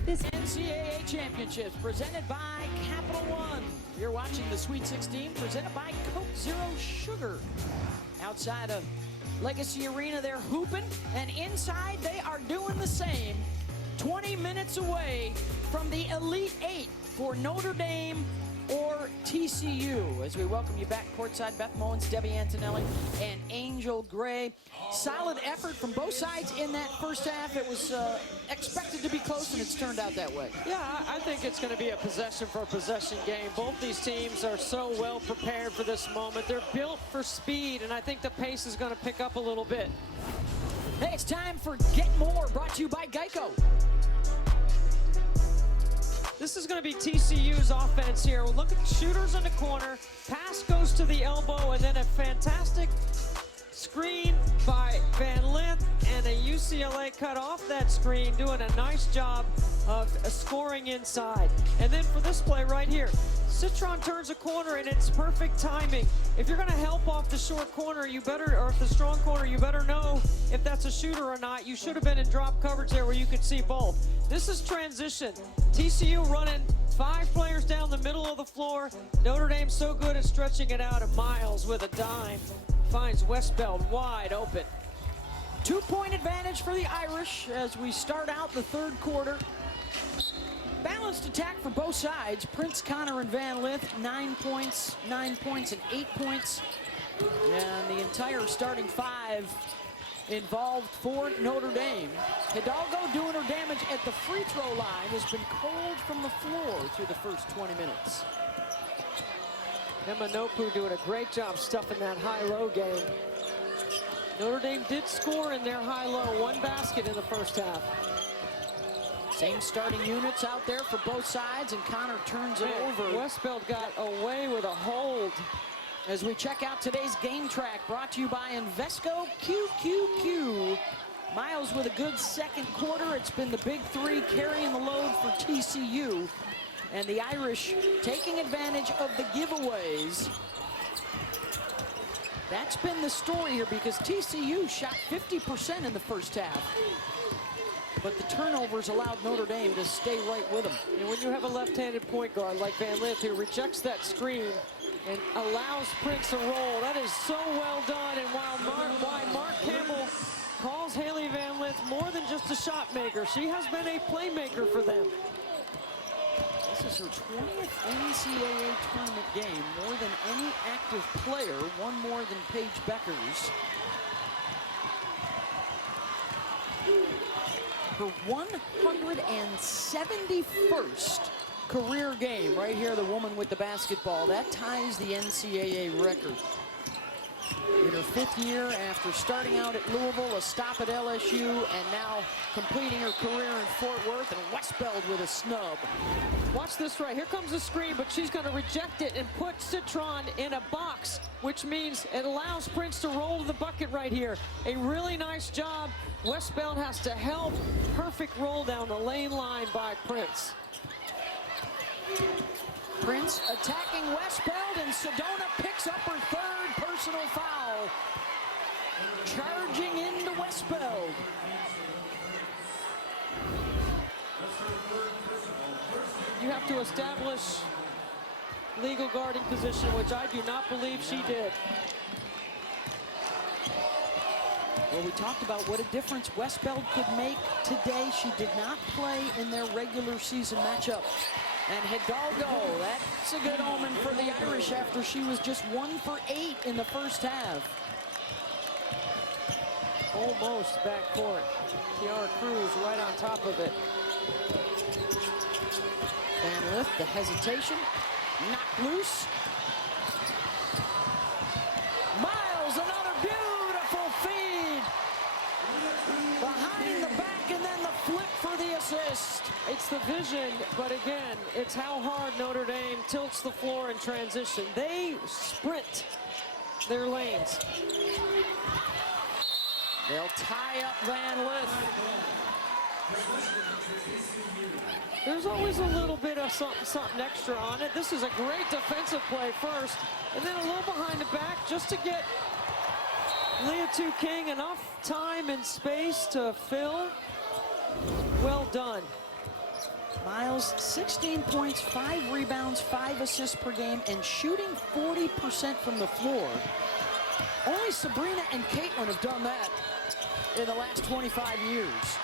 This NCAA Championships presented by Capital One. You're watching the Sweet 16 presented by Coke Zero Sugar. Outside of Legacy Arena, they're hooping, and inside they are doing the same. 20 minutes away from the Elite 8 for Notre Dame or TCU. As we welcome you back courtside, Beth Mowens, Debbie Antonelli, and Angel Gray. Solid effort from both sides in that first half. It was expected to be close, and it's turned out that way. Yeah, I think it's going to be a possession-for-possession game. Both these teams are so well prepared for this moment. They're built for speed, and I think the pace is going to pick up a little bit. Hey, it's time for Get More, brought to you by Geico. This is going to be TCU's offense here. We'll look at the shooters in the corner. Pass goes to the elbow, and then a fantastic screen by Van Lith, and a UCLA cut off that screen, doing a nice job of scoring inside. And then for this play right here, Citron turns a corner, and it's perfect timing. If you're going to help off the short corner, you better, or the strong corner, you better know if that's a shooter or not. You should have been in drop coverage there where you could see both. This is transition. TCU running 5 players down the middle of the floor. Notre Dame so good at stretching it out, and Miles with a dime finds Westbeld wide open. 2-point advantage for the Irish as we start out the third quarter. Balanced attack for both sides. Prince, Connor, and Van Lith, 9 points, 9 points, and 8 points. And the entire starting 5 involved for Notre Dame. Hidalgo doing her damage at the free throw line has been cold from the floor through the first 20 minutes. Emma Nopu doing a great job stuffing that high-low game. Notre Dame did score in their high-low, 1 basket in the first half. Same starting units out there for both sides, and Connor turns it over. Westbeld got away with a hold. As we check out today's game track, brought to you by Invesco QQQ. Miles with a good second quarter. It's been the big 3 carrying the load for TCU. And the Irish taking advantage of the giveaways. That's been the story here because TCU shot 50% in the first half. But the turnovers allowed Notre Dame to stay right with them. And when you have a left-handed point guard like Van Lith who rejects that screen, and allows Prince a roll. That is so well done. And while Mark Campbell calls Hailey Van Lith more than just a shot maker, she has been a playmaker for them. This is her 20th NCAA tournament game, more than any active player, one more than Paige Beckers. Her 171st career game, right here, the woman with the basketball. That ties the NCAA record. In her 5th year after starting out at Louisville, a stop at LSU, and now completing her career in Fort Worth, and Westbeld with a snub. Watch this right. Here comes the screen, but she's going to reject it and put Citron in a box, which means it allows Prince to roll to the bucket right here. A really nice job. Westbeld has to help. Perfect roll down the lane line by Prince. Prince attacking Westbeld, and Sedona picks up her 3rd personal foul. Charging into Westbeld. You have to establish legal guarding position, which I do not believe she did. Well, we talked about what a difference Westbeld could make today. She did not play in their regular season matchup. And Hidalgo, that's a good omen for the Irish after she was just 1 for 8 in the first half. Almost backcourt. Tiara Cruz right on top of it. Van Lith, the hesitation, knocked loose. Miles, another beautiful feed. Behind the back, and then the flip for the assist. It's the vision, but again, it's how hard Notre Dame tilts the floor in transition. They sprint their lanes. They'll tie up Van Lith. There's always a little bit of something extra on it. This is a great defensive play first, and then a little behind the back just to get Leah Tu King enough time and space to fill. Well done. Miles, 16 points, 5 rebounds, 5 assists per game, and shooting 40% from the floor. Only Sabrina and Caitlin have done that in the last 25 years.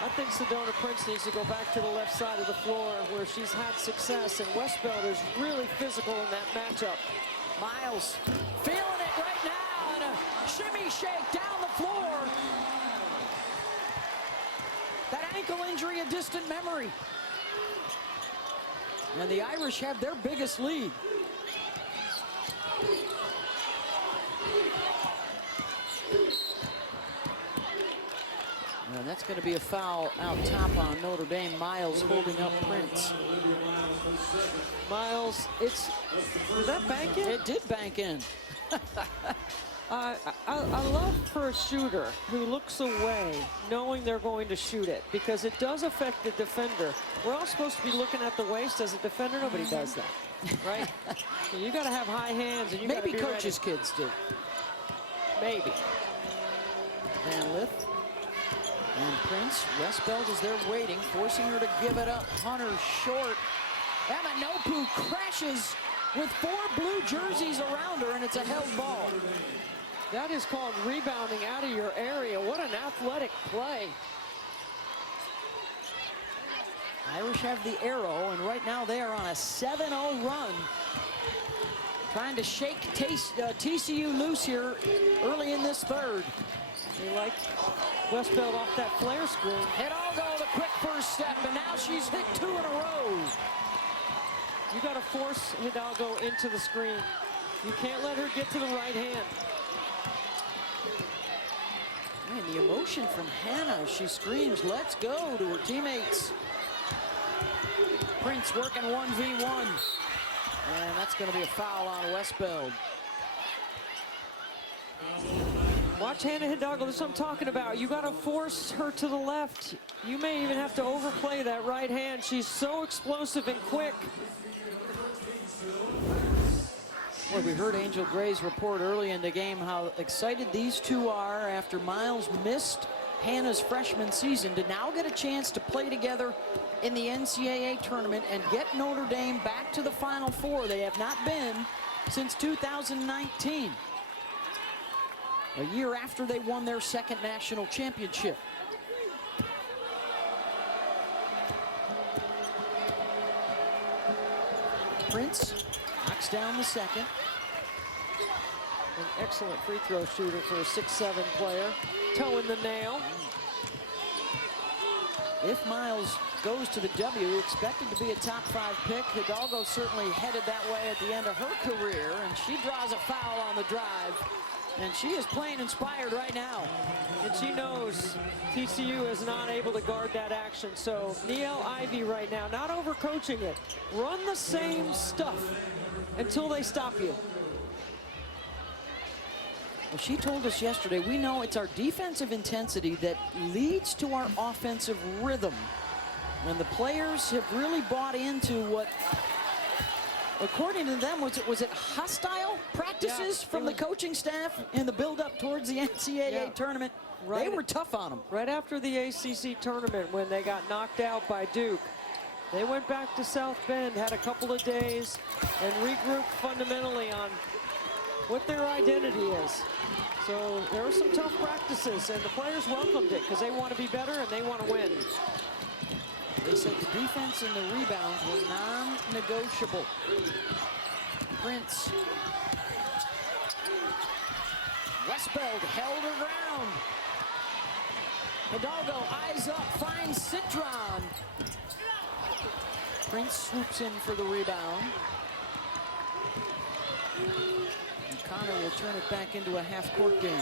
I think Sedona Prince needs to go back to the left side of the floor where she's had success, and Westbeld is really physical in that matchup. Miles feeling it right now, and a shimmy shake down the floor. That ankle injury, a distant memory. And the Irish have their biggest lead. And that's going to be a foul out top on Notre Dame. Miles holding up Prince. Miles, did that bank in? It did bank in. I love for a shooter who looks away knowing they're going to shoot it, because it does affect the defender. We're all supposed to be looking at the waist as a defender. Nobody does that, right? So you got to have high hands, and you got to be Maybe coaches' ready. kids do. Maybe. Van Lith and Prince. Westbeld is there waiting, forcing her to give it up. Hunter short. Amanopu crashes with 4 blue jerseys around her, and it's a held ball. That is called rebounding out of your area. What an athletic play. Irish have the arrow, and right now they are on a 7-0 run. Trying to shake TCU loose here early in this third. They like Westbeld off that flare screen. Hidalgo, the quick first step, and now she's hit 2 in a row. You got to force Hidalgo into the screen. You can't let her get to the right hand. Man, the emotion from Hannah. She screams, "Let's go," to her teammates. Prince working 1v1. And that's going to be a foul on Westbeld. Watch Hannah Hidalgo. That's what I'm talking about. You got to force her to the left. You may even have to overplay that right hand. She's so explosive and quick. Well, we heard Angel Gray's report early in the game how excited these two are after Miles missed Hannah's freshman season to now get a chance to play together in the NCAA tournament and get Notre Dame back to the Final Four. They have not been since 2019, a year after they won their second national championship. Prince knocks down the second. An excellent free throw shooter for a 6'7" player. Toe in the nail. If Miles goes to the W, expected to be a top 5 pick, Hidalgo certainly headed that way at the end of her career, and she draws a foul on the drive, and she is playing inspired right now. And she knows TCU is not able to guard that action. So Niele Ivey right now, not overcoaching it. Run the same stuff until they stop you. Well, she told us yesterday, we know it's our defensive intensity that leads to our offensive rhythm. And the players have really bought into what, according to them, was it hostile practices from the coaching staff in the build-up towards the NCAA tournament? Right. They were tough on them. Right after the ACC tournament, when they got knocked out by Duke, they went back to South Bend, had a couple of days, and regrouped fundamentally on what their identity is. So there were some tough practices, and the players welcomed it because they want to be better and they want to win. They said the defense and the rebounds were non-negotiable. Prince. Westbeld held her ground. Hidalgo eyes up, finds Citron. Prince swoops in for the rebound. And Connor will turn it back into a half-court game.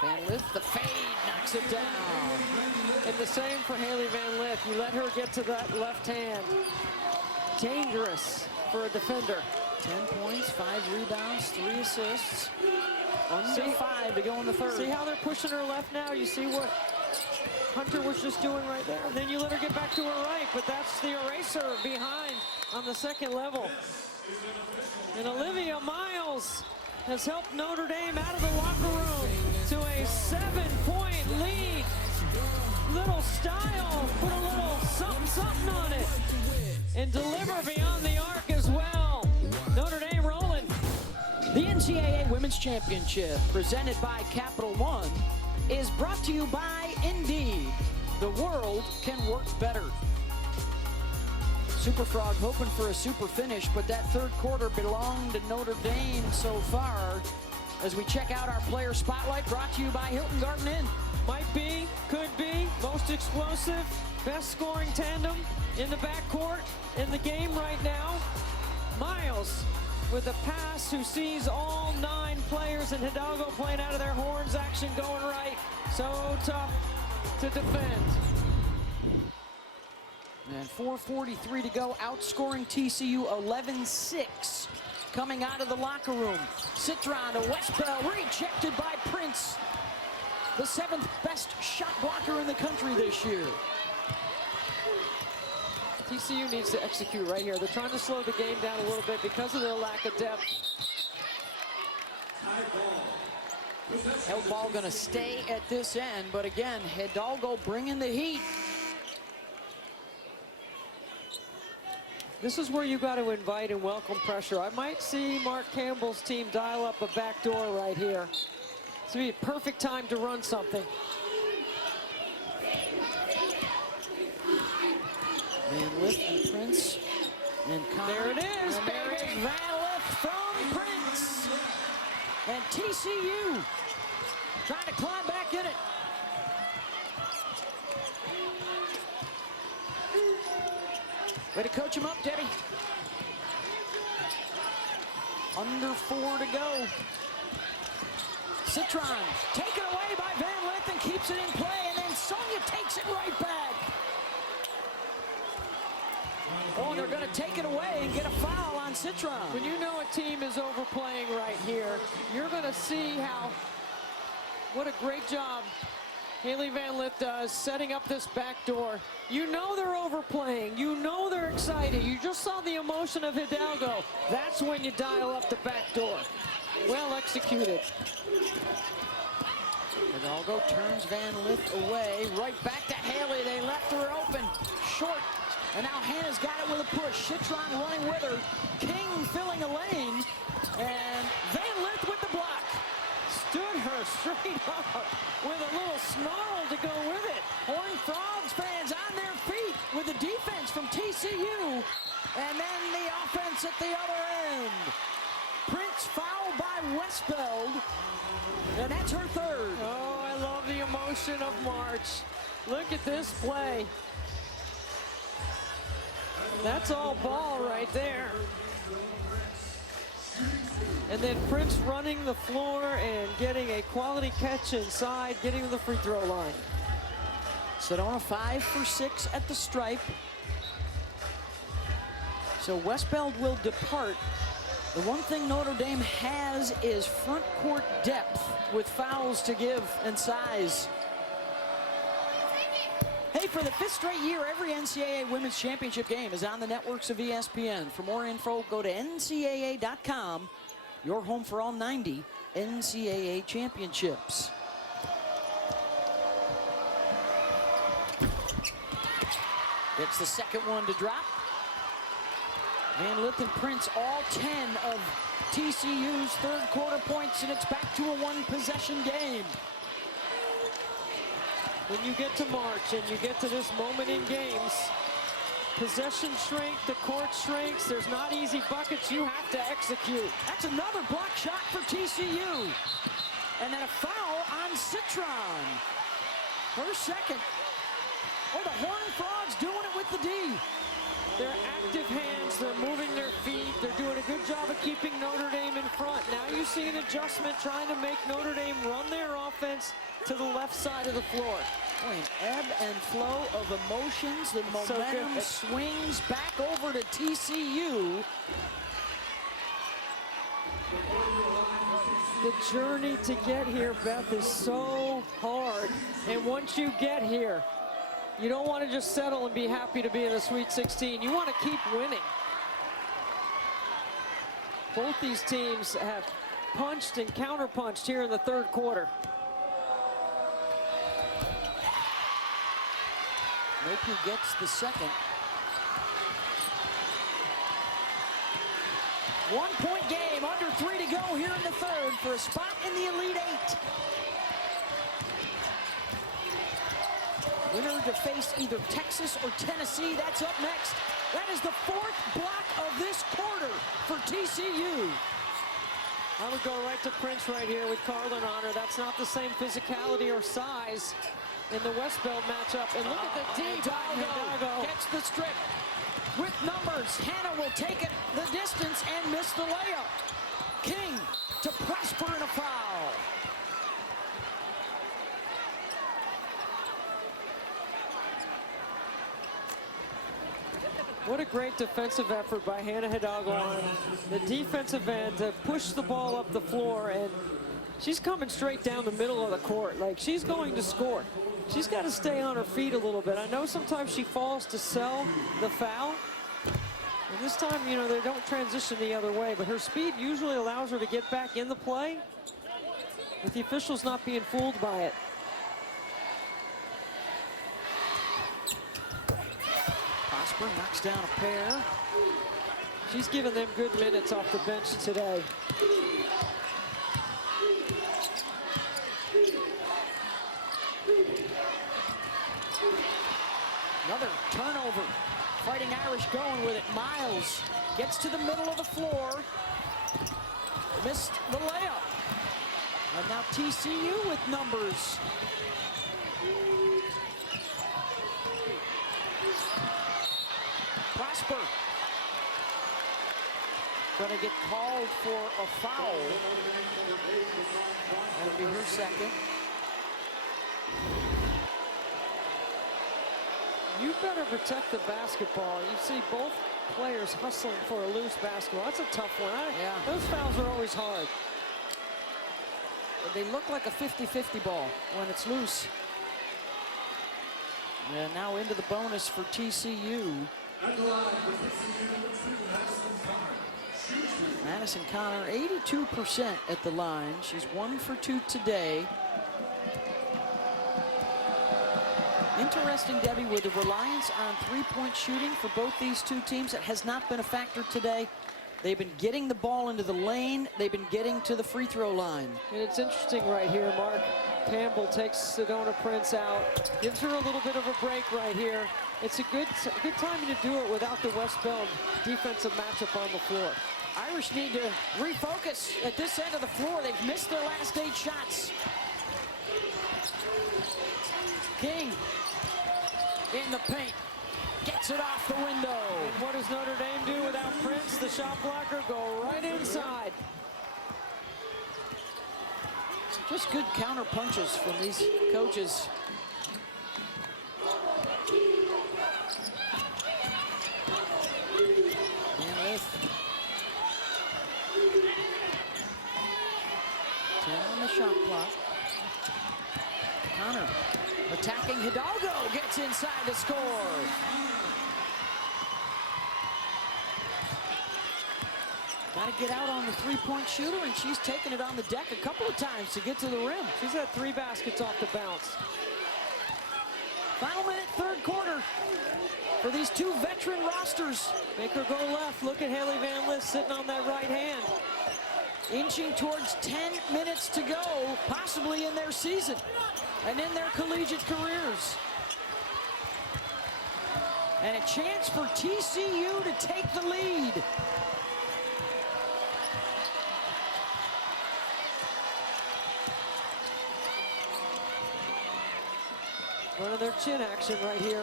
Van Lith, the fade, knocks it down. And the same for Hailey Van Lith. You let her get to that left hand. Dangerous for a defender. 10 points, 5 rebounds, 3 assists. Under 5 to go in the third. See how they're pushing her left now? You see what Hunter was just doing right there? And then you let her get back to her right, but that's the eraser behind on the second level. And Olivia Miles has helped Notre Dame out of the locker room to a 7-point lead. Little style, put a little something on it, and deliver beyond the arc as well. Notre Dame rolling. The NCAA Women's Championship, presented by Capital One, is brought to you by Indeed. The world can work better. Super Frog hoping for a super finish, but that third quarter belonged to Notre Dame so far. As we check out our player spotlight, brought to you by Hilton Garden Inn. Might be, could be, most explosive, best scoring tandem in the backcourt in the game right now. Miles with a pass, who sees all 9 players, and Hidalgo playing out of their horns, action going right. So tough to defend. And 4:43 to go, outscoring TCU 11-6. Coming out of the locker room, Citron to Westbell, rejected by Prince. The 7th best shot blocker in the country this year. TCU needs to execute right here. They're trying to slow the game down a little bit because of their lack of depth. Held ball gonna stay at this end, but again, Hidalgo bringing the heat. This is where you got to invite and welcome pressure. I might see Mark Campbell's team dial up a back door right here. This would be a perfect time to run something. Van Lith and Prince and Connor. There it is, and there is Van Lith from Prince. And TCU trying to climb back in it. Way to coach him up, Debbie. Under 4 to go. Citron taken away by Van Lith and keeps it in play, and then Sonia takes it right back. Oh, they're going to take it away and get a foul on Citron. When you know a team is overplaying right here, you're going to see what a great job Hailey Van Lith does, setting up this back door. You know they're overplaying. You know they're excited. You just saw the emotion of Hidalgo. That's when you dial up the back door. Well executed. Hidalgo turns Van Lith away. Right back to Hailey. They left her open. Short. And now Hannah's got it with a push. Citron running with her. King filling a lane. And Van Lith with the block. Stood her straight up with a little snarl to go with it. Horned Frogs fans on their feet with the defense from TCU. And then the offense at the other end. Prince fouled by Westbeld. And that's her third. Oh, I love the emotion of March. Look at this play. That's all ball right there. And then Prince running the floor and getting a quality catch inside, getting to the free throw line. Sedona 5 for 6 at the stripe. So Westbeld will depart. The one thing Notre Dame has is front court depth with fouls to give and size. Hey, for the 5th straight year, every NCAA Women's Championship game is on the networks of ESPN. For more info, go to ncaa.com. Your home for all 90 NCAA championships. It's the second one to drop. Van Lith and Prince, all 10 of TCU's third quarter points, and it's back to a one-possession game. When you get to March and you get to this moment in games, possession strength, the court strengths, there's not easy buckets you have to execute. That's another block shot for TCU. And then a foul on Citron. Her second. Oh, the Horned Frogs doing it with the D. They're active hands, they're moving their feet, they're doing a good job of keeping Notre Dame in front. Now you see an adjustment trying to make Notre Dame run their offense to the left side of the floor. Boy, an ebb and flow of emotions. The momentum swings back over to TCU. The journey to get here, Beth, is so hard. And once you get here, you don't want to just settle and be happy to be in the Sweet 16. You want to keep winning. Both these teams have punched and counterpunched here in the third quarter. Notre gets the second. 1-point game, under 3 to go here in the third for a spot in the Elite Eight. Winner to face either Texas or Tennessee. That's up next. That is the 4th block of this quarter for TCU. I would go right to Prince right here with Carlin on her. That's not the same physicality or size in the Westbeld matchup. And look at the deep. Hidalgo gets the strip with numbers. Hannah will take it the distance and miss the layup. King to Prosper in a foul. What a great defensive effort by Hannah Hidalgo on the defensive end to push the ball up the floor, and she's coming straight down the middle of the court. Like, she's going to score. She's got to stay on her feet a little bit. I know sometimes she falls to sell the foul, and this time, you know, they don't transition the other way, but her speed usually allows her to get back in the play with the officials not being fooled by it. Prosper knocks down a pair. She's given them good minutes off the bench today. Another turnover. Fighting Irish going with it. Miles gets to the middle of the floor. Missed the layup. And now TCU with numbers. Prosper going to get called for a foul. That'll be her second. You better protect the basketball. You see both players hustling for a loose basketball. That's a tough one. Yeah. Those fouls are always hard. They look like a 50-50 ball when it's loose. And now into the bonus for TCU. Madison Connor, 82% at the line. She's 1 for 2 today. Interesting, Debbie, with the reliance on three-point shooting for both these two teams, it has not been a factor today. They've been getting the ball into the lane. They've been getting to the free throw line. And it's interesting right here, Mark. Campbell takes Sedona Prince out, gives her a little bit of a break right here. It's a good timing to do it without the West Bend defensive matchup on the floor. Irish need to refocus at this end of the floor. They've missed their last 8 shots. King in the paint, gets it off the window. And what does Notre Dame do without Prince? The shot blocker go right inside. Just good counter punches from these coaches. Van Lith. 10 on the shot clock. Connor attacking Hidalgo, gets inside to score. Got to get out on the three-point shooter, and she's taken it on the deck a couple of times to get to the rim. She's had 3 baskets off the bounce. Final minute, third quarter for these two veteran rosters. Make her go left. Look at Hailey Van Lith sitting on that right hand. Inching towards 10 minutes to go, possibly in their season and in their collegiate careers. And a chance for TCU to take the lead. Running their chin action right here.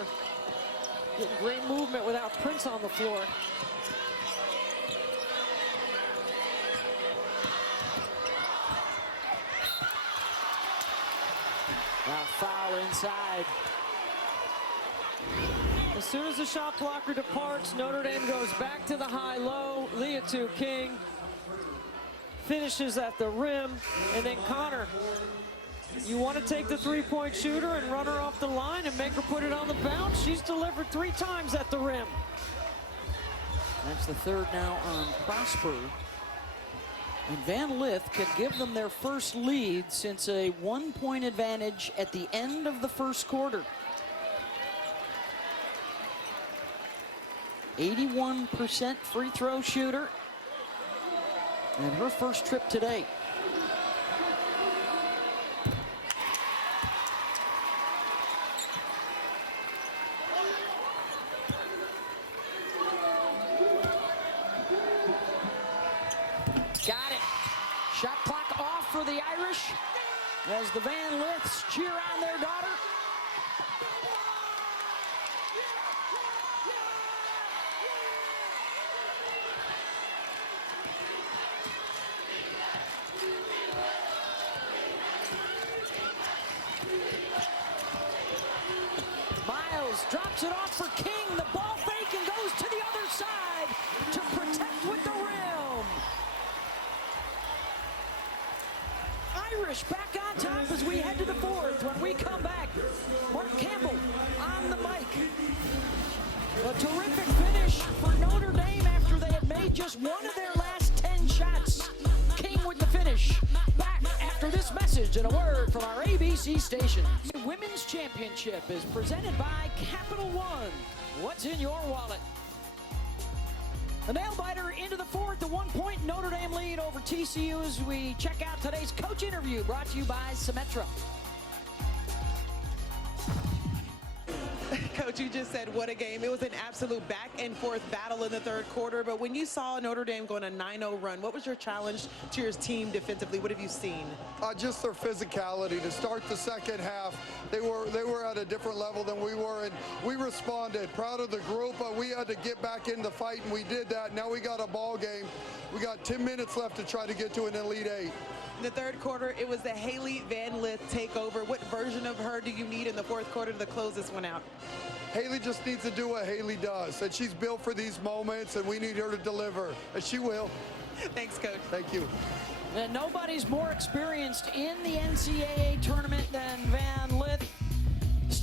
Getting great movement without Prince on the floor. Now foul inside. As soon as the shot blocker departs, Notre Dame goes back to the high-low. Liatu King finishes at the rim, and then Connor. You want to take the three-point shooter and run her off the line and make her put it on the bounce? She's delivered 3 times at the rim. That's the third now on Prosper. And Van Lith could give them their first lead since a 1-point advantage at the end of the first quarter. 81% free throw shooter. And her first trip today. Got it. Shot clock off for the Irish as the Van Liths cheer on their daughter. Miles drops it off for King. The ball fake and goes to the other side to protect with the rim. Irish back on top as we head to the fourth. When we come back, Mark Campbell on the mic. A terrific finish for Notre Dame after they had made just one of their last 10 shots. King with the finish. Back after this message and a word from our ABC station. The Women's Championship is presented by Capital One. What's in your wallet? A nail-biter into the fourth, a 1-point Notre Dame lead over TCU as we check out today's coach interview brought to you by Symetra. Coach, you just said what a game. It was an absolute back and forth battle in the third quarter, but when you saw Notre Dame go on a 9-0 run, what was your challenge to your team defensively? What have you seen? Just their physicality. To start the second half, they were at a different level than we were, and we responded. Proud of the group, but we had to get back in the fight, and we did that. Now we got a ball game. We got 10 minutes left to try to get to an Elite Eight. In the third quarter, it was the Hailey Van Lith takeover. What version of her do you need in the fourth quarter to close this one out? Hailey just needs to do what Hailey does, and she's built for these moments, and we need her to deliver, and she will. Thanks, Coach. Thank you. And nobody's more experienced in the NCAA tournament than Van Lith.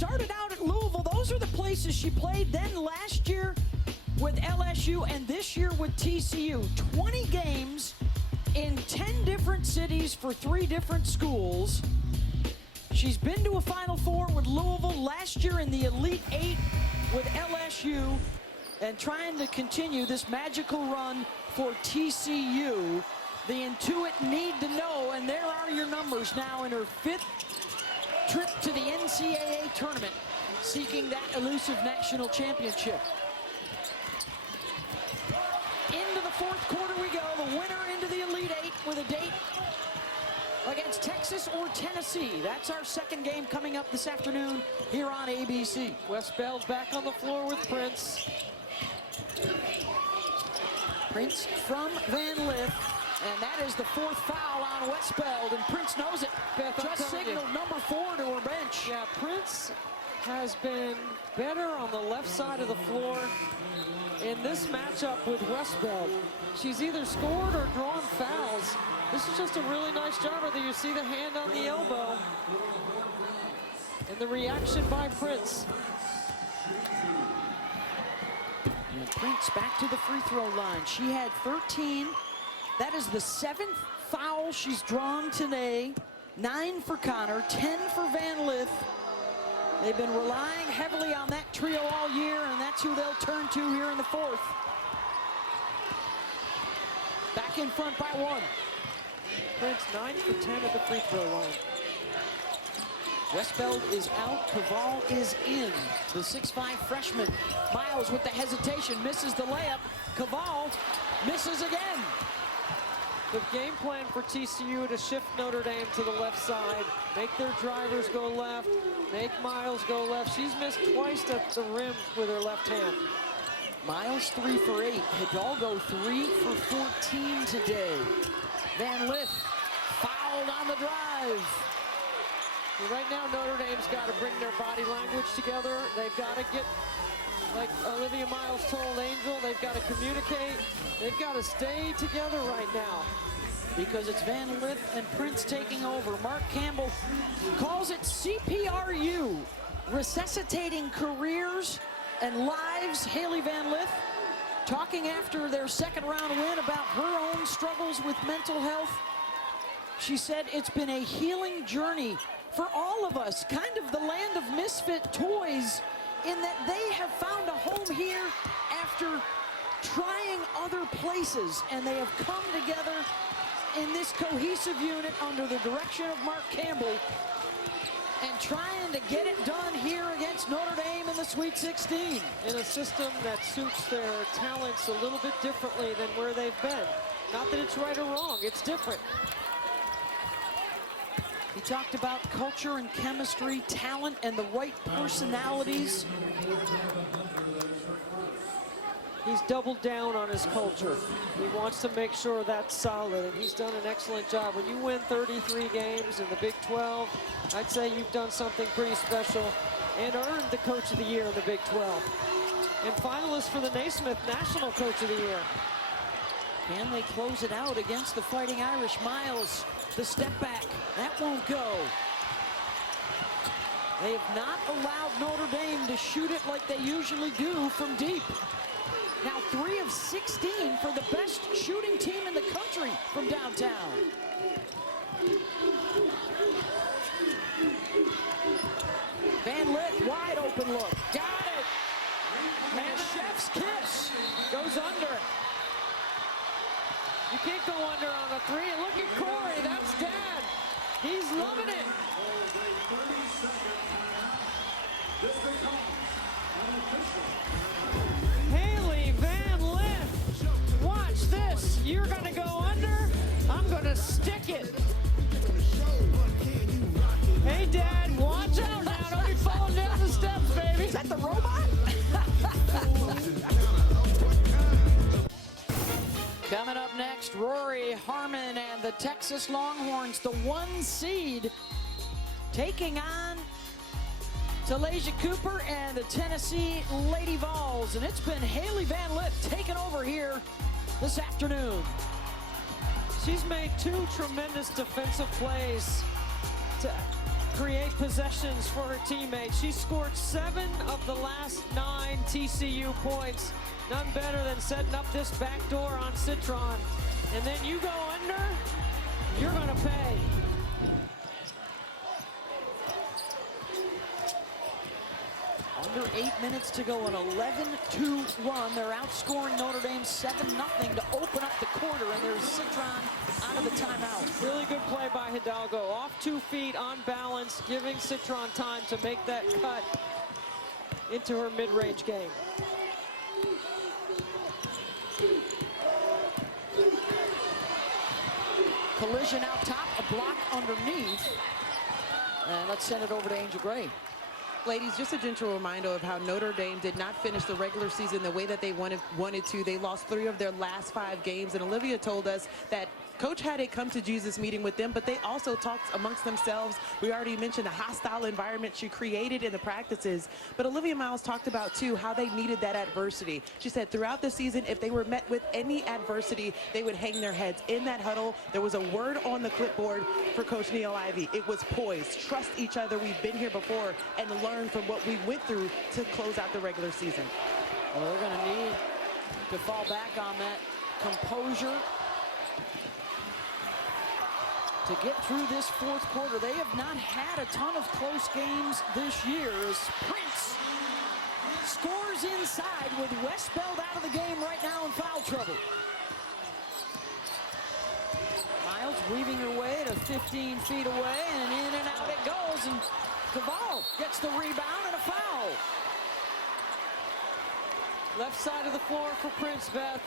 started out at Louisville. Those are the places she played. Then last year with LSU and this year with TCU. 20 games in 10 different cities for 3 different schools. She's been to a Final Four with Louisville, last year in the Elite 8 with LSU, and trying to continue this magical run for TCU. The Intuit need to know, and there are your numbers now in her 5th trip to the NCAA tournament, seeking that elusive national championship. Into the 4th quarter we go, the winner into the Elite 8 with a date against Texas or Tennessee. That's our 2nd game coming up this afternoon here on ABC. Westbell's back on the floor with Prince. Prince from Van Lith, and that is the 4th foul on Westbeld, and Prince knows it. Beth, just signaled number 4 to her bench. Yeah, Prince has been better on the left side of the floor in this matchup with Westbeld. She's either scored or drawn fouls. This is just a really nice job. Whether you see the hand on the elbow and the reaction by Prince. And Prince back to the free throw line. She had 13. That is the 7th foul she's drawn today. 9 for Connor, 10 for Van Lith. They've been relying heavily on that trio all year, and that's who they'll turn to here in the 4th. Back in front by 1. Prince 9 for 10 at the free throw line. Westbeld is out, Caval is in. The 6'5" freshman. Miles with the hesitation, misses the layup. Caval misses again. The game plan for TCU to shift Notre Dame to the left side, make their drivers go left, make Miles go left. She's missed twice at the rim with her left hand. Miles 3 for 8. Hidalgo 3 for 14 today. Van Lith fouled on the drive. Right now, Notre Dame's got to bring their body language together. They've got to get, like Olivia Miles told Angel, they've got to communicate. They've got to stay together right now. Because it's Van Lith and Prince taking over. Mark Campbell calls it CPRU, resuscitating careers and lives. Hailey Van Lith talking after their 2nd round win about her own struggles with mental health. She said it's been a healing journey for all of us, kind of the land of misfit toys, in that they have found a home here after trying other places, and they have come together in this cohesive unit under the direction of Mark Campbell and trying to get it done here against Notre Dame in the Sweet 16. In a system that suits their talents a little bit differently than where they've been. Not that it's right or wrong, it's different. He talked about culture and chemistry, talent, and the right personalities. He's doubled down on his culture. He wants to make sure that's solid, and he's done an excellent job. When you win 33 games in the Big 12, I'd say you've done something pretty special and earned the Coach of the Year in the Big 12. And finalist for the Naismith National Coach of the Year. Can they close it out against the Fighting Irish? Miles, the step back, that won't go. They have not allowed Notre Dame to shoot it like they usually do from deep. Now 3 of 16 for the best shooting team in the country from downtown. Van Lith, wide open look, got it. And chef's kiss goes under. You can't go under on a 3. Look at Corey, that's Dad. He's loving it. Hailey Van Lith, watch this. You're gonna go under, I'm gonna stick it. Hey Dad, watch out now, don't be falling down the steps, baby. Is that the robot? Coming up next, Rory Harmon and the Texas Longhorns, the 1 seed, taking on Talasia Cooper and the Tennessee Lady Vols. And it's been Hailey Van Lith taking over here this afternoon. She's made 2 tremendous defensive plays to create possessions for her teammates. She scored 7 of the last 9 TCU points. None better than setting up this backdoor on Citron. And then you go under, you're gonna pay. Under 8 minutes to go, an 11-2 run. They're outscoring Notre Dame 7-0 to open up the quarter, and there's Citron out of the timeout. Really good play by Hidalgo. Off 2 feet, on balance, giving Citron time to make that cut into her mid-range game. Collision out top, a block underneath. And let's send it over to Angel Gray. Ladies, just a gentle reminder of how Notre Dame did not finish the regular season the way that they wanted to. They lost 3 of their last 5 games, and Olivia told us that Coach had a come-to-Jesus meeting with them, but they also talked amongst themselves. We already mentioned the hostile environment she created in the practices, but Olivia Miles talked about, too, how they needed that adversity. She said throughout the season, if they were met with any adversity, they would hang their heads. In that huddle, there was a word on the clipboard for Coach Neil Ivey. It was poised. Trust each other. We've been here before, and learn from what we went through to close out the regular season. Well, they're going to need to fall back on that composure to get through this 4th quarter. They have not had a ton of close games this year as Prince scores inside with Westbeld out of the game right now in foul trouble. Miles weaving her way to 15 feet away, and in and out it goes, and Cavallo gets the rebound and a foul. Left side of the floor for Prince, Beth.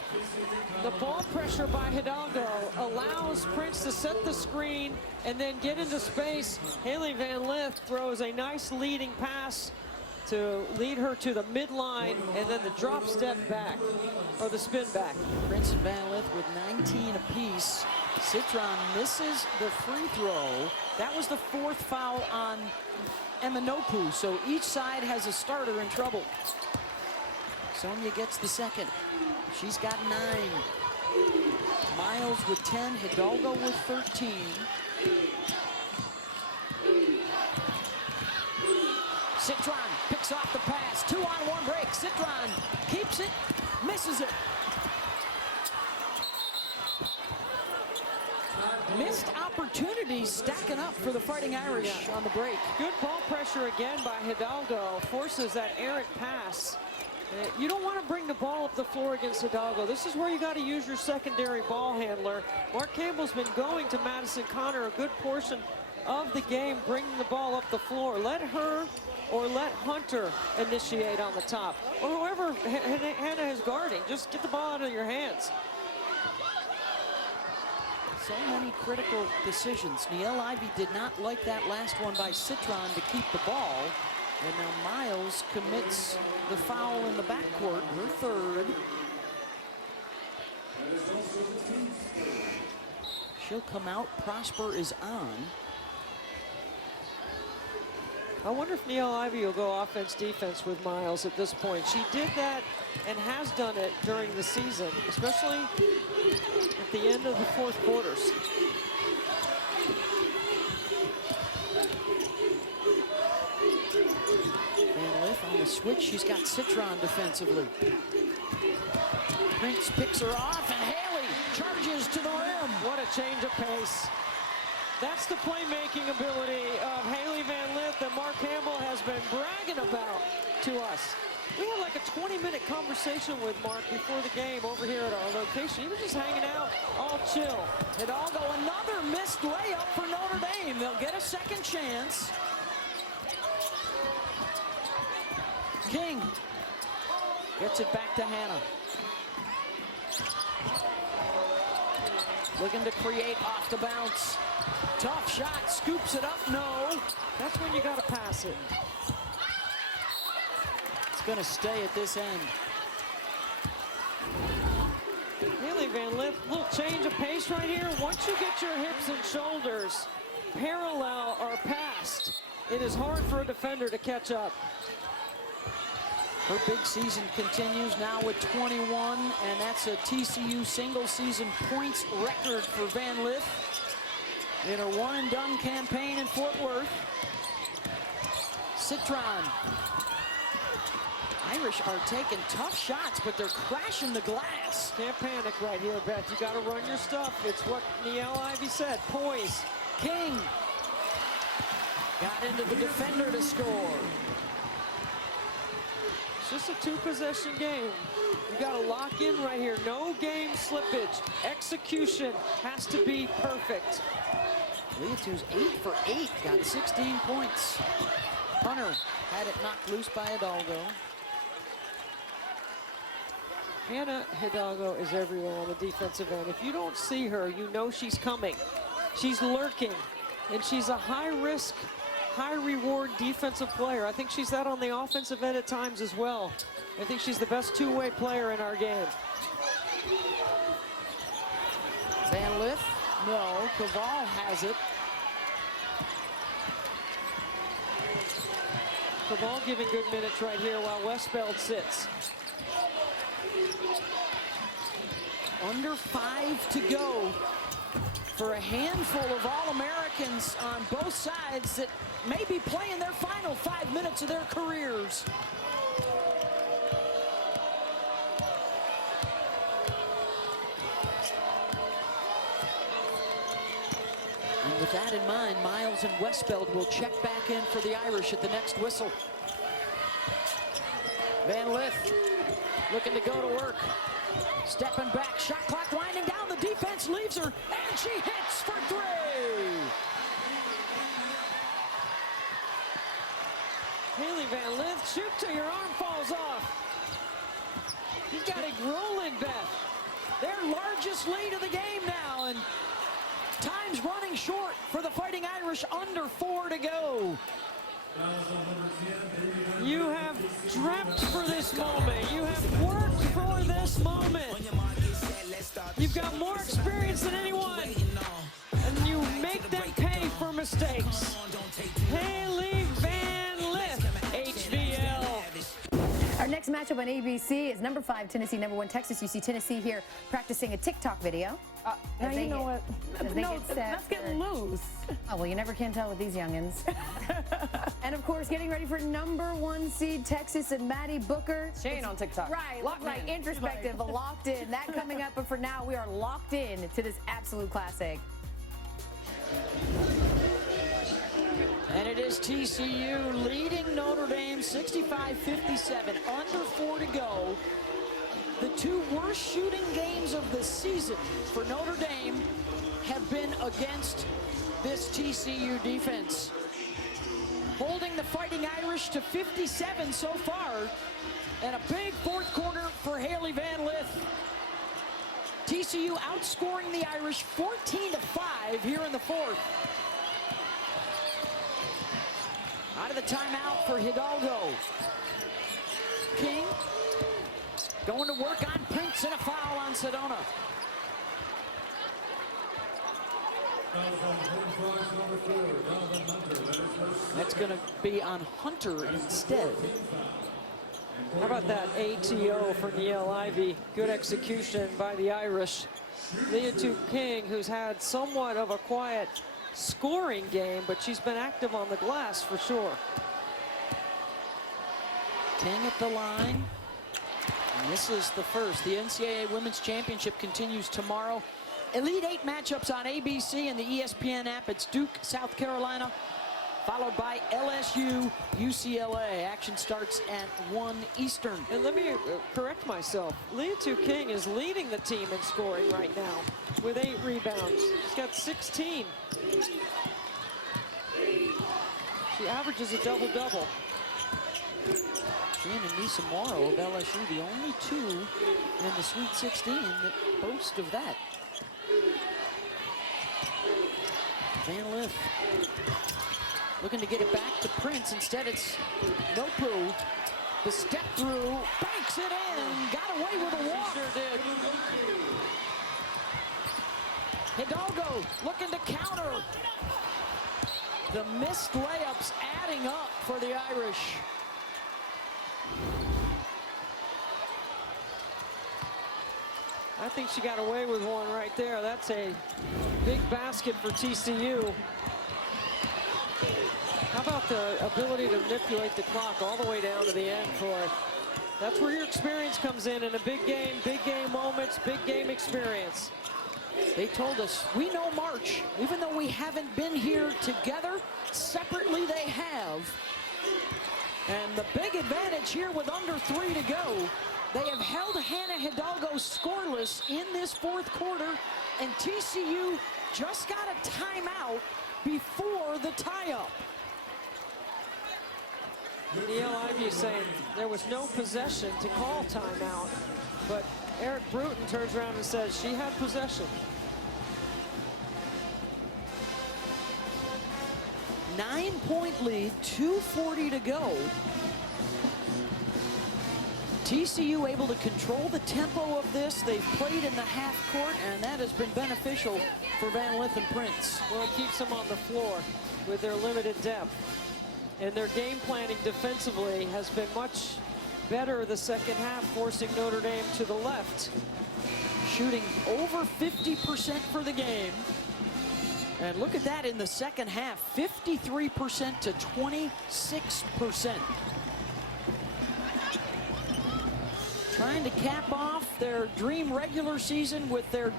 The ball pressure by Hidalgo allows Prince to set the screen and then get into space. Hailey Van Lith throws a nice leading pass to lead her to the midline, and then the drop step back, or the spin back. Prince and Van Lith with 19 apiece. Citron misses the free throw. That was the 4th foul on Eminopu, so each side has a starter in trouble. Sonia gets the 2nd. She's got 9. Miles with 10, Hidalgo with 13. Citron picks off the pass. 2-on-1 break. Citron keeps it, misses it. Missed opportunities stacking up for the Fighting Irish on the break. Good ball pressure again by Hidalgo. Forces that errant pass. You don't want to bring the ball up the floor against Hidalgo. This is where you got to use your secondary ball handler. Mark Campbell's been going to Madison Connor a good portion of the game, bringing the ball up the floor. Let her or let Hunter initiate on the top, or whoever Hannah is guarding. Just get the ball out of your hands. So many critical decisions. Neil Ivey did not like that last one by Citron to keep the ball. And now Miles commits the foul in the backcourt, her 3rd. She'll come out. Prosper is on. I wonder if Neil Ivey will go offense-defense with Miles at this point. She did that and has done it during the season, especially at the end of the 4th quarters. On the switch, she's got Citron defensively. Prince picks her off, and Hailey charges to the rim. What a change of pace. That's the playmaking ability of Hailey Van Lith that Mark Campbell has been bragging about to us. We had like a 20-minute conversation with Mark before the game over here at our location. He was just hanging out, all chill. Hidalgo, another missed layup for Notre Dame. They'll get a 2nd chance. King gets it back to Hannah. Looking to create off the bounce. Tough shot, scoops it up, no. That's when you got to pass it. It's going to stay at this end. Hailey Van Lith, little change of pace right here. Once you get your hips and shoulders parallel or past, it is hard for a defender to catch up. Her big season continues now with 21, and that's a TCU single-season points record for Van Lith in her one-and-done campaign in Fort Worth. Citron. Irish are taking tough shots, but they're crashing the glass. Can't panic right here, Beth. You got to run your stuff. It's what Niele Ivey said. Poise. King got into the defender to score. It's just a two-possession game. You got to lock in right here. No game slippage. Execution has to be perfect. Leatu's 8 for 8, got 16 points. Hunter had it knocked loose by Hidalgo. Hannah Hidalgo is everywhere on the defensive end. If you don't see her, you know she's coming. She's lurking, and she's a high-risk, high-reward defensive player. I think she's that on the offensive end at times as well. I think she's the best two-way player in our game. Van Lith, no. Caval has it. Caval giving good minutes right here while Westbeld sits. Under 5 to go for a handful of All-Americans on both sides that may be playing their final 5 minutes of their careers. And with that in mind, Miles and Westbeld will check back in for the Irish at the next whistle. Van Lith looking to go to work. Stepping back, shot clock winding down, the defense leaves her, and she hits for 3. Hailey Van Lith, shoot till your arm falls off. He's got it rolling, Beth. Their largest lead of the game now, and time's running short for the Fighting Irish, under 4 to go. You have dreamt for this moment. You have worked for this moment. You've got more experience than anyone, and you make them pay for mistakes. Hailey Van Lith, HVL. Our next matchup on ABC is number 5 Tennessee, number 1 Texas. You see Tennessee here practicing a TikTok video. Now you know what? No, that's getting loose. Oh, well, you never can tell with these youngins. And, of course, getting ready for number 1 seed Texas and Maddie Booker. She ain't on TikTok. Right, introspective, locked in. That coming up, but for now, we are locked in to this absolute classic. And it is TCU leading Notre Dame 65-57, under 4 to go. The 2 worst shooting games of the season for Notre Dame have been against this TCU defense. Holding the Fighting Irish to 57 so far, and a big 4th quarter for Hailey Van Lith. TCU outscoring the Irish 14-5 here in the 4th. Out of the timeout for Hidalgo. King going to work on Prince, and a foul on Sedona. That's going to be on Hunter instead. How about that ATO for Niele Ivey? Good execution by the Irish. Leatu King, who's had somewhat of a quiet scoring game, but she's been active on the glass for sure. King at the line. And this is the first. The NCAA Women's Championship continues tomorrow. Elite 8 matchups on ABC and the ESPN app. It's Duke, South Carolina, followed by LSU, UCLA. Action starts at 1 Eastern. And let me correct myself. Leatu King is leading the team in scoring right now with 8 rebounds. She's got 16. She averages a double-double. She and Anissa Morrow of LSU, the only 2 in the Sweet 16 that boast of that. Van Lith looking to get it back to Prince. Instead, it's Nopu. The step through, banks it in, got away with a walk. She sure did. Hidalgo looking to counter. The missed layups adding up for the Irish. I think she got away with one right there. That's a big basket for TCU. How about the ability to manipulate the clock all the way down to the end for it? That's where your experience comes in a big game moments, big game experience. They told us, we know March. Even though we haven't been here together, separately they have. And the big advantage here with under 3 to go, they have held Hannah Hidalgo scoreless in this fourth quarter, and TCU just got a timeout before the tie-up. Neil Ivey saying there was no possession to call timeout, but Eric Bruton turns around and says she had possession. 9-point lead, 2:40 to go. TCU able to control the tempo of this. They've played in the half court, and that has been beneficial for Van Lith and Prince. Well, it keeps them on the floor with their limited depth. And their game planning defensively has been much better the second half, forcing Notre Dame to the left. Shooting over 50% for the game. And look at that in the second half, 53% to 26%. Trying to cap off their dream regular season with their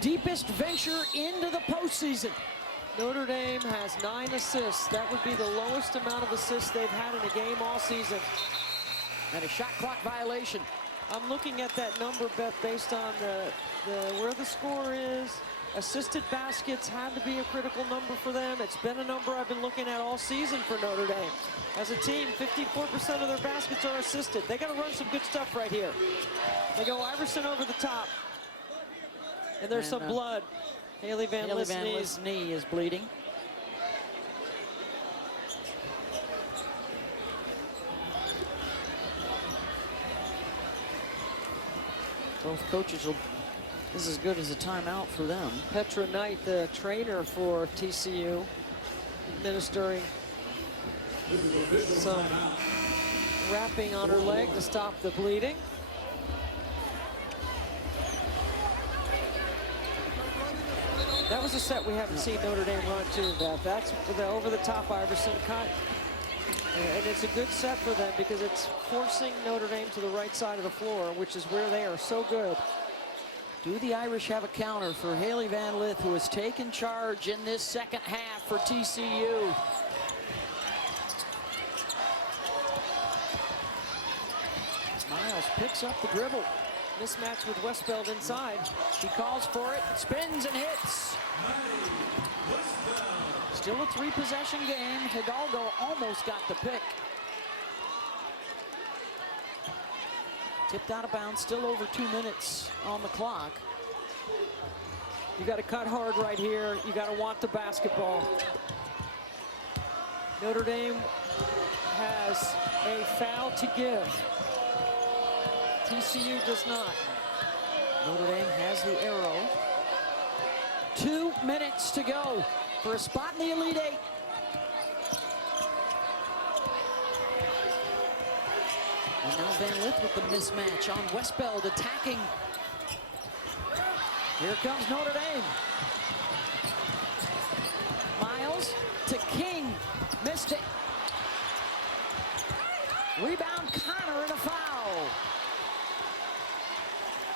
deepest venture into the postseason. Notre Dame has 9 assists. That would be the lowest amount of assists they've had in a game all season. And a shot clock violation. I'm looking at that number, Beth, based on where the score is. Assisted baskets had to be a critical number for them. It's been a number I've been looking at all season for Notre Dame. As a team, 54% of their baskets are assisted. They got to run some good stuff right here. They go Iverson over the top. And there's some blood. Hailey Van Lith's knee is bleeding. Both coaches will, this is as good as a timeout for them. Petra Knight, the trainer for TCU, administering some wrapping on her leg to stop the bleeding. That was a set we haven't seen Notre Dame run to, Beth. That's the over-the-top Iverson cut. And it's a good set for them because it's forcing Notre Dame to the right side of the floor, which is where they are so good. Do the Irish have a counter for Hailey Van Lith, who has taken charge in this second half for TCU? Miles picks up the dribble. Mismatch with Westbeld inside. She calls for it, spins and hits. Still a 3-possession game. Hidalgo almost got the pick. Tipped out of bounds, still over 2 minutes on the clock. You got to cut hard right here. You got to want the basketball. Notre Dame has a foul to give. TCU does not. Notre Dame has the arrow. 2 minutes to go for a spot in the Elite Eight. And now Van Lith with the mismatch on Westbeld attacking. Here comes Notre Dame. Miles to King. Missed it. Rebound Connor and a foul.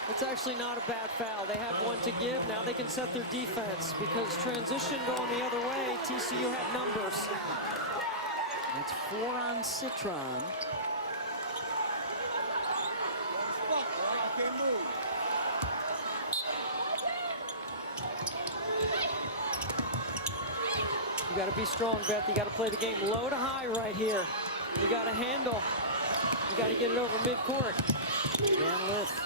It's actually not a bad foul. They had one to give. Now they can set their defense because transition going the other way, TCU had numbers. It's 4 on Citron. You got to be strong, Beth. You got to play the game low to high right here. You got to handle. You got to get it over midcourt. Van Lith.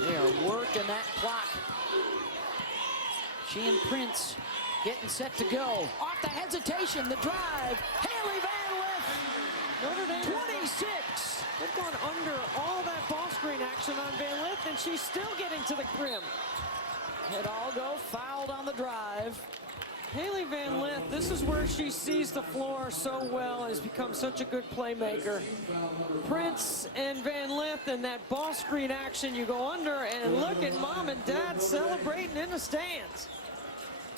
They are working that clock. She and Prince getting set to go. Off the hesitation, the drive. Hailey Van Lith. Notre Dame 26. They've gone under all that ball screen action on Van Lith, and she's still getting to the rim. Hidalgo fouled on the drive. Hailey Van Lith, this is where she sees the floor so well and has become such a good playmaker. Prince and Van Lith and that ball screen action, you go under and look at mom and dad celebrating in the stands.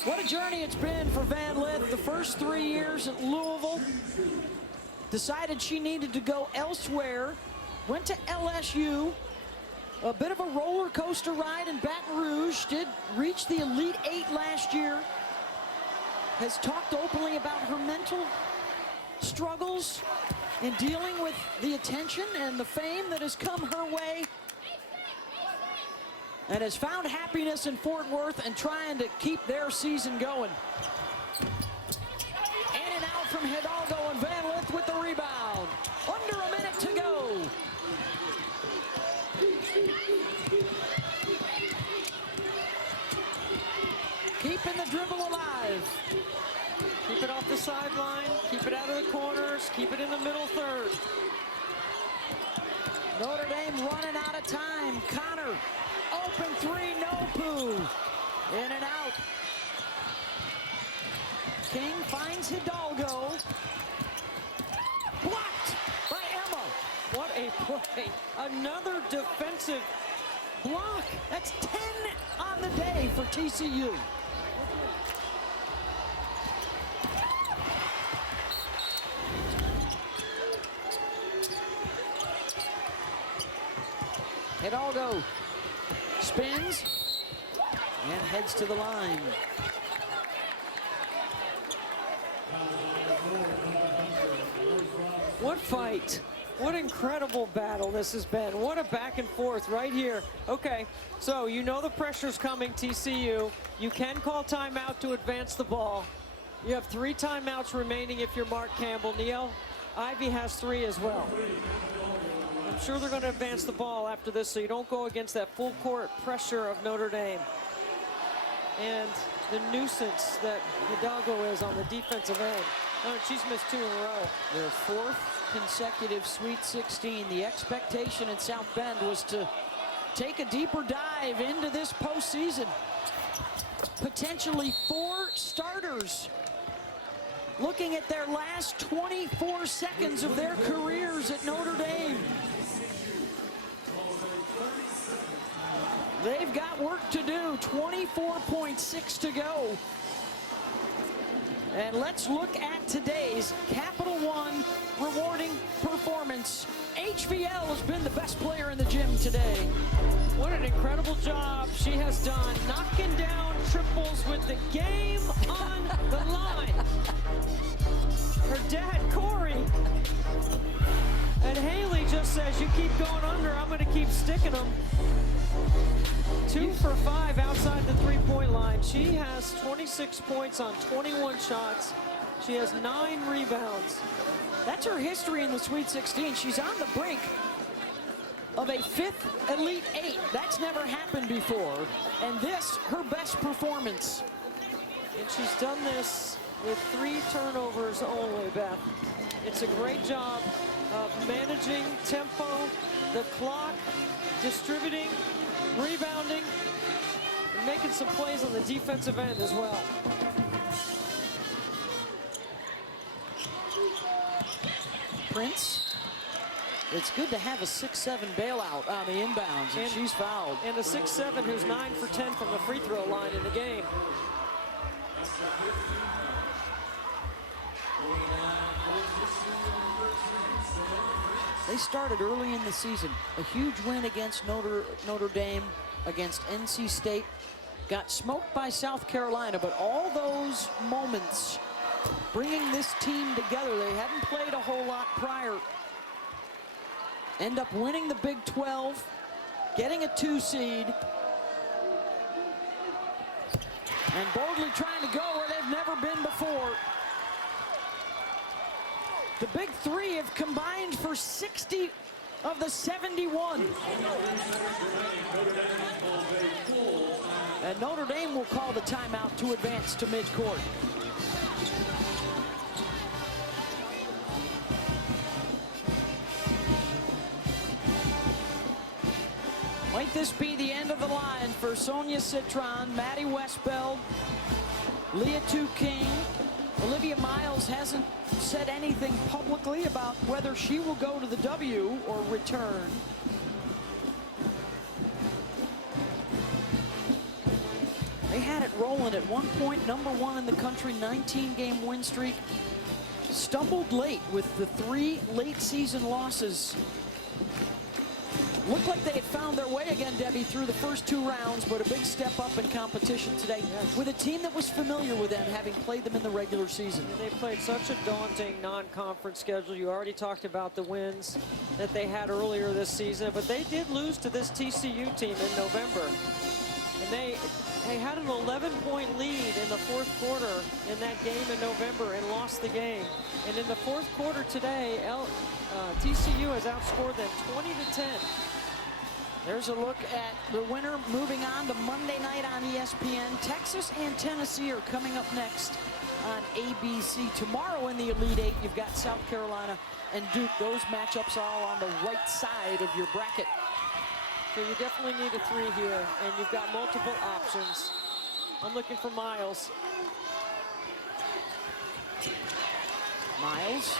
What a journey it's been for Van Lith. The first 3 years at Louisville, decided she needed to go elsewhere, went to LSU, a bit of a roller coaster ride in Baton Rouge, did reach the Elite Eight last year, has talked openly about her mental struggles in dealing with the attention and the fame that has come her way, and has found happiness in Fort Worth and trying to keep their season going. In and out from Hidalgo, and Van Lith with the rebound. Under a minute to go. Keeping the dribble alive. Keep it off the sideline, keep it out of the corners, keep it in the middle third. Notre Dame running out of time. Connor, open three, no poo. In and out. King finds Hidalgo. Blocked by Emma. What a play. Another defensive block. That's 10 on the day for TCU. Hidalgo spins and heads to the line. What fight. What incredible battle this has been. What a back and forth right here. Okay, so you know the pressure's coming, TCU. You can call timeout to advance the ball. You have 3 timeouts remaining if you're Mark Campbell. Neil Ivy has 3 as well. I'm sure they're going to advance the ball after this so you don't go against that full court pressure of Notre Dame. And the nuisance that Hidalgo is on the defensive end. Oh, she's missed 2 in a row. Their 4th consecutive Sweet 16. The expectation in South Bend was to take a deeper dive into this postseason. Potentially 4 starters looking at their last 24 seconds of their careers at Notre Dame. They've got work to do. 24.6 to go. And let's look at today's Capital One rewarding performance. HVL has been the best player in the gym today. What an incredible job she has done, knocking down triples with the game on the line. Her dad, Corey. And Hailey just says, you keep going under, I'm going to keep sticking them. 2 for 5 outside the three-point line. She has 26 points on 21 shots. She has 9 rebounds. That's her history in the Sweet 16. She's on the brink of a 5th Elite Eight. That's never happened before. And this, her best performance. And she's done this with 3 turnovers only, Beth. It's a great job of managing tempo, the clock, distributing, rebounding, and making some plays on the defensive end as well. Prince. It's good to have a 6'7" bailout on the inbounds, and she's fouled. And a 6'7" who's 9 for 10 from the free throw line in the game. They started early in the season. A huge win against Notre Dame, against NC State. Got smoked by South Carolina, but all those moments bringing this team together, they hadn't played a whole lot prior. End up winning the Big 12, getting a 2 seed, and boldly trying to go where they've never been before. The Big 3 have combined for 60 of the 71. And Notre Dame will call the timeout to advance to midcourt. Might this be the end of the line for Sonia Citron, Maddie Westbeld, Leah King. Olivia Miles hasn't said anything publicly about whether she will go to the W or return. They had it rolling at one point, #1 in the country, 19-game win streak. Stumbled late with the 3 late season losses. Looked like they had found their way again, Debbie, through the first 2 rounds, but a big step up in competition today with a team that was familiar with them, having played them in the regular season. And they played such a daunting non-conference schedule. You already talked about the wins that they had earlier this season, but they did lose to this TCU team in November. And they had an 11-point lead in the 4th quarter in that game in November and lost the game. And in the 4th quarter today, TCU has outscored them 20-10. There's a look at the winner moving on to Monday night on ESPN. Texas and Tennessee are coming up next on ABC. Tomorrow in the Elite Eight, you've got South Carolina and Duke. Those matchups are all on the right side of your bracket. So you definitely need a 3 here, and you've got multiple options. I'm looking for Miles. Miles.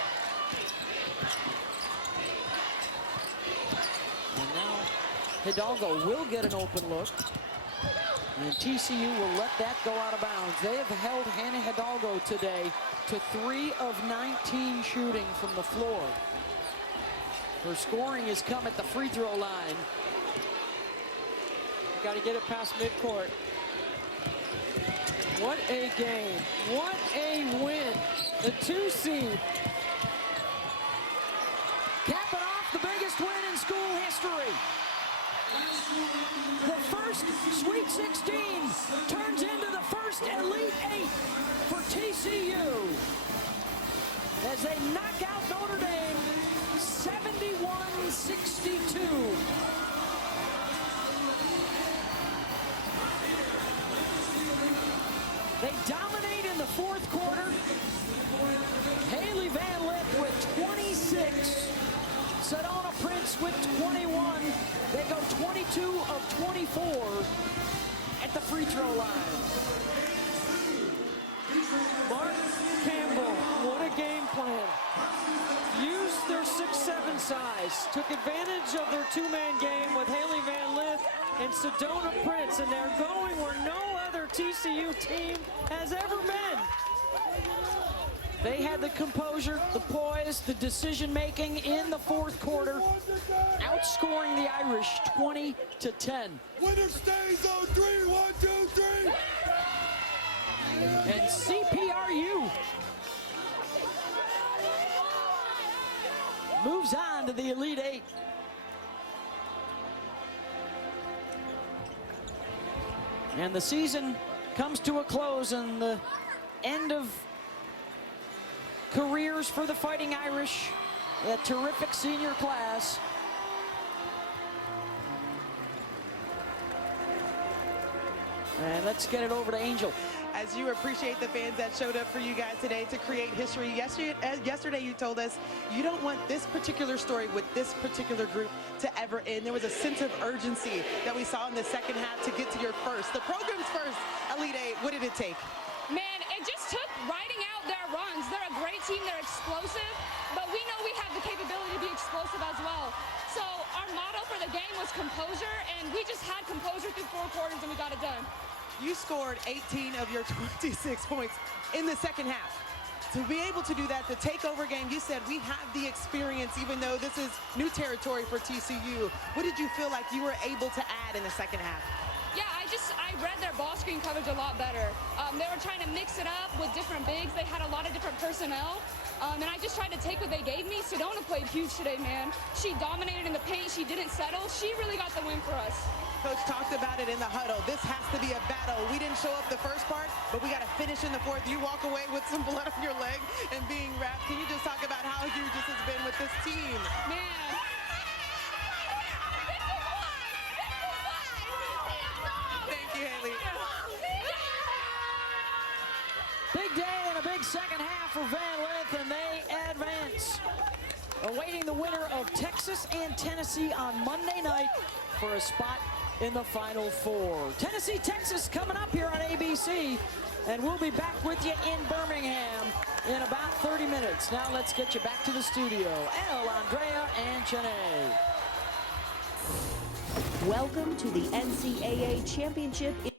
And now Hidalgo will get an open look. And TCU will let that go out of bounds. They have held Hannah Hidalgo today to 3 of 19 shooting from the floor. Her scoring has come at the free throw line. Got to get it past midcourt. What a game. What a win. The 2 seed. Capping off the biggest win in school history. The first Sweet 16 turns into the first Elite 8 for TCU as they knock out Notre Dame 71-62. They dominate in the 4th quarter. Hailey Van Lith with 26. Sedona Prince with 21. They go 22 of 24 at the free throw line. Mark Campbell, what a game plan. Used their 6'7" size, took advantage of their 2-man game with Hailey Van Lith and Sedona Prince, and they're going where no other TCU team has ever been. They had the composure, the poise, the decision-making in the 4th quarter, outscoring the Irish 20-10. Winner stays on 3, 1, 2, 3. And CPRU moves on to the Elite 8. And the season comes to a close, and the end of careers for the Fighting Irish, a terrific senior class. And let's get it over to Angel. As you appreciate the fans that showed up for you guys today to create history. Yesterday you told us you don't want this particular story with this particular group to ever end. There was a sense of urgency that we saw in the second half to get to your first, the program's first Elite 8. What did it take? Man, it just took riding out their runs. They're a great team, they're explosive, but we know we have the capability to be explosive as well. So our motto for the game was composure, and we just had composure through 4 quarters and we got it done. You scored 18 of your 26 points in the second half. To be able to do that, the takeover game, you said we have the experience, even though this is new territory for TCU. What did you feel like you were able to add in the second half? Yeah, I read their ball screen coverage a lot better. They were trying to mix it up with different bigs. They had a lot of different personnel. And I just tried to take what they gave me. Sedona played huge today, man. She dominated in the paint. She didn't settle. She really got the win for us. Coach talked about it in the huddle. This has to be a battle. We didn't show up the first part, but we got to finish in the 4th. You walk away with some blood on your leg and being wrapped. Can you just talk about how huge this has been with this team? Man. Thank you, Hailey. Big day and a big second half for Van Lith, and they advance. Awaiting the winner of Texas and Tennessee on Monday night for a spot in the Final Four. Tennessee, Texas coming up here on ABC. And we'll be back with you in Birmingham in about 30 minutes. Now let's get you back to the studio. El, Andrea, and Chene. Welcome to the NCAA Championship.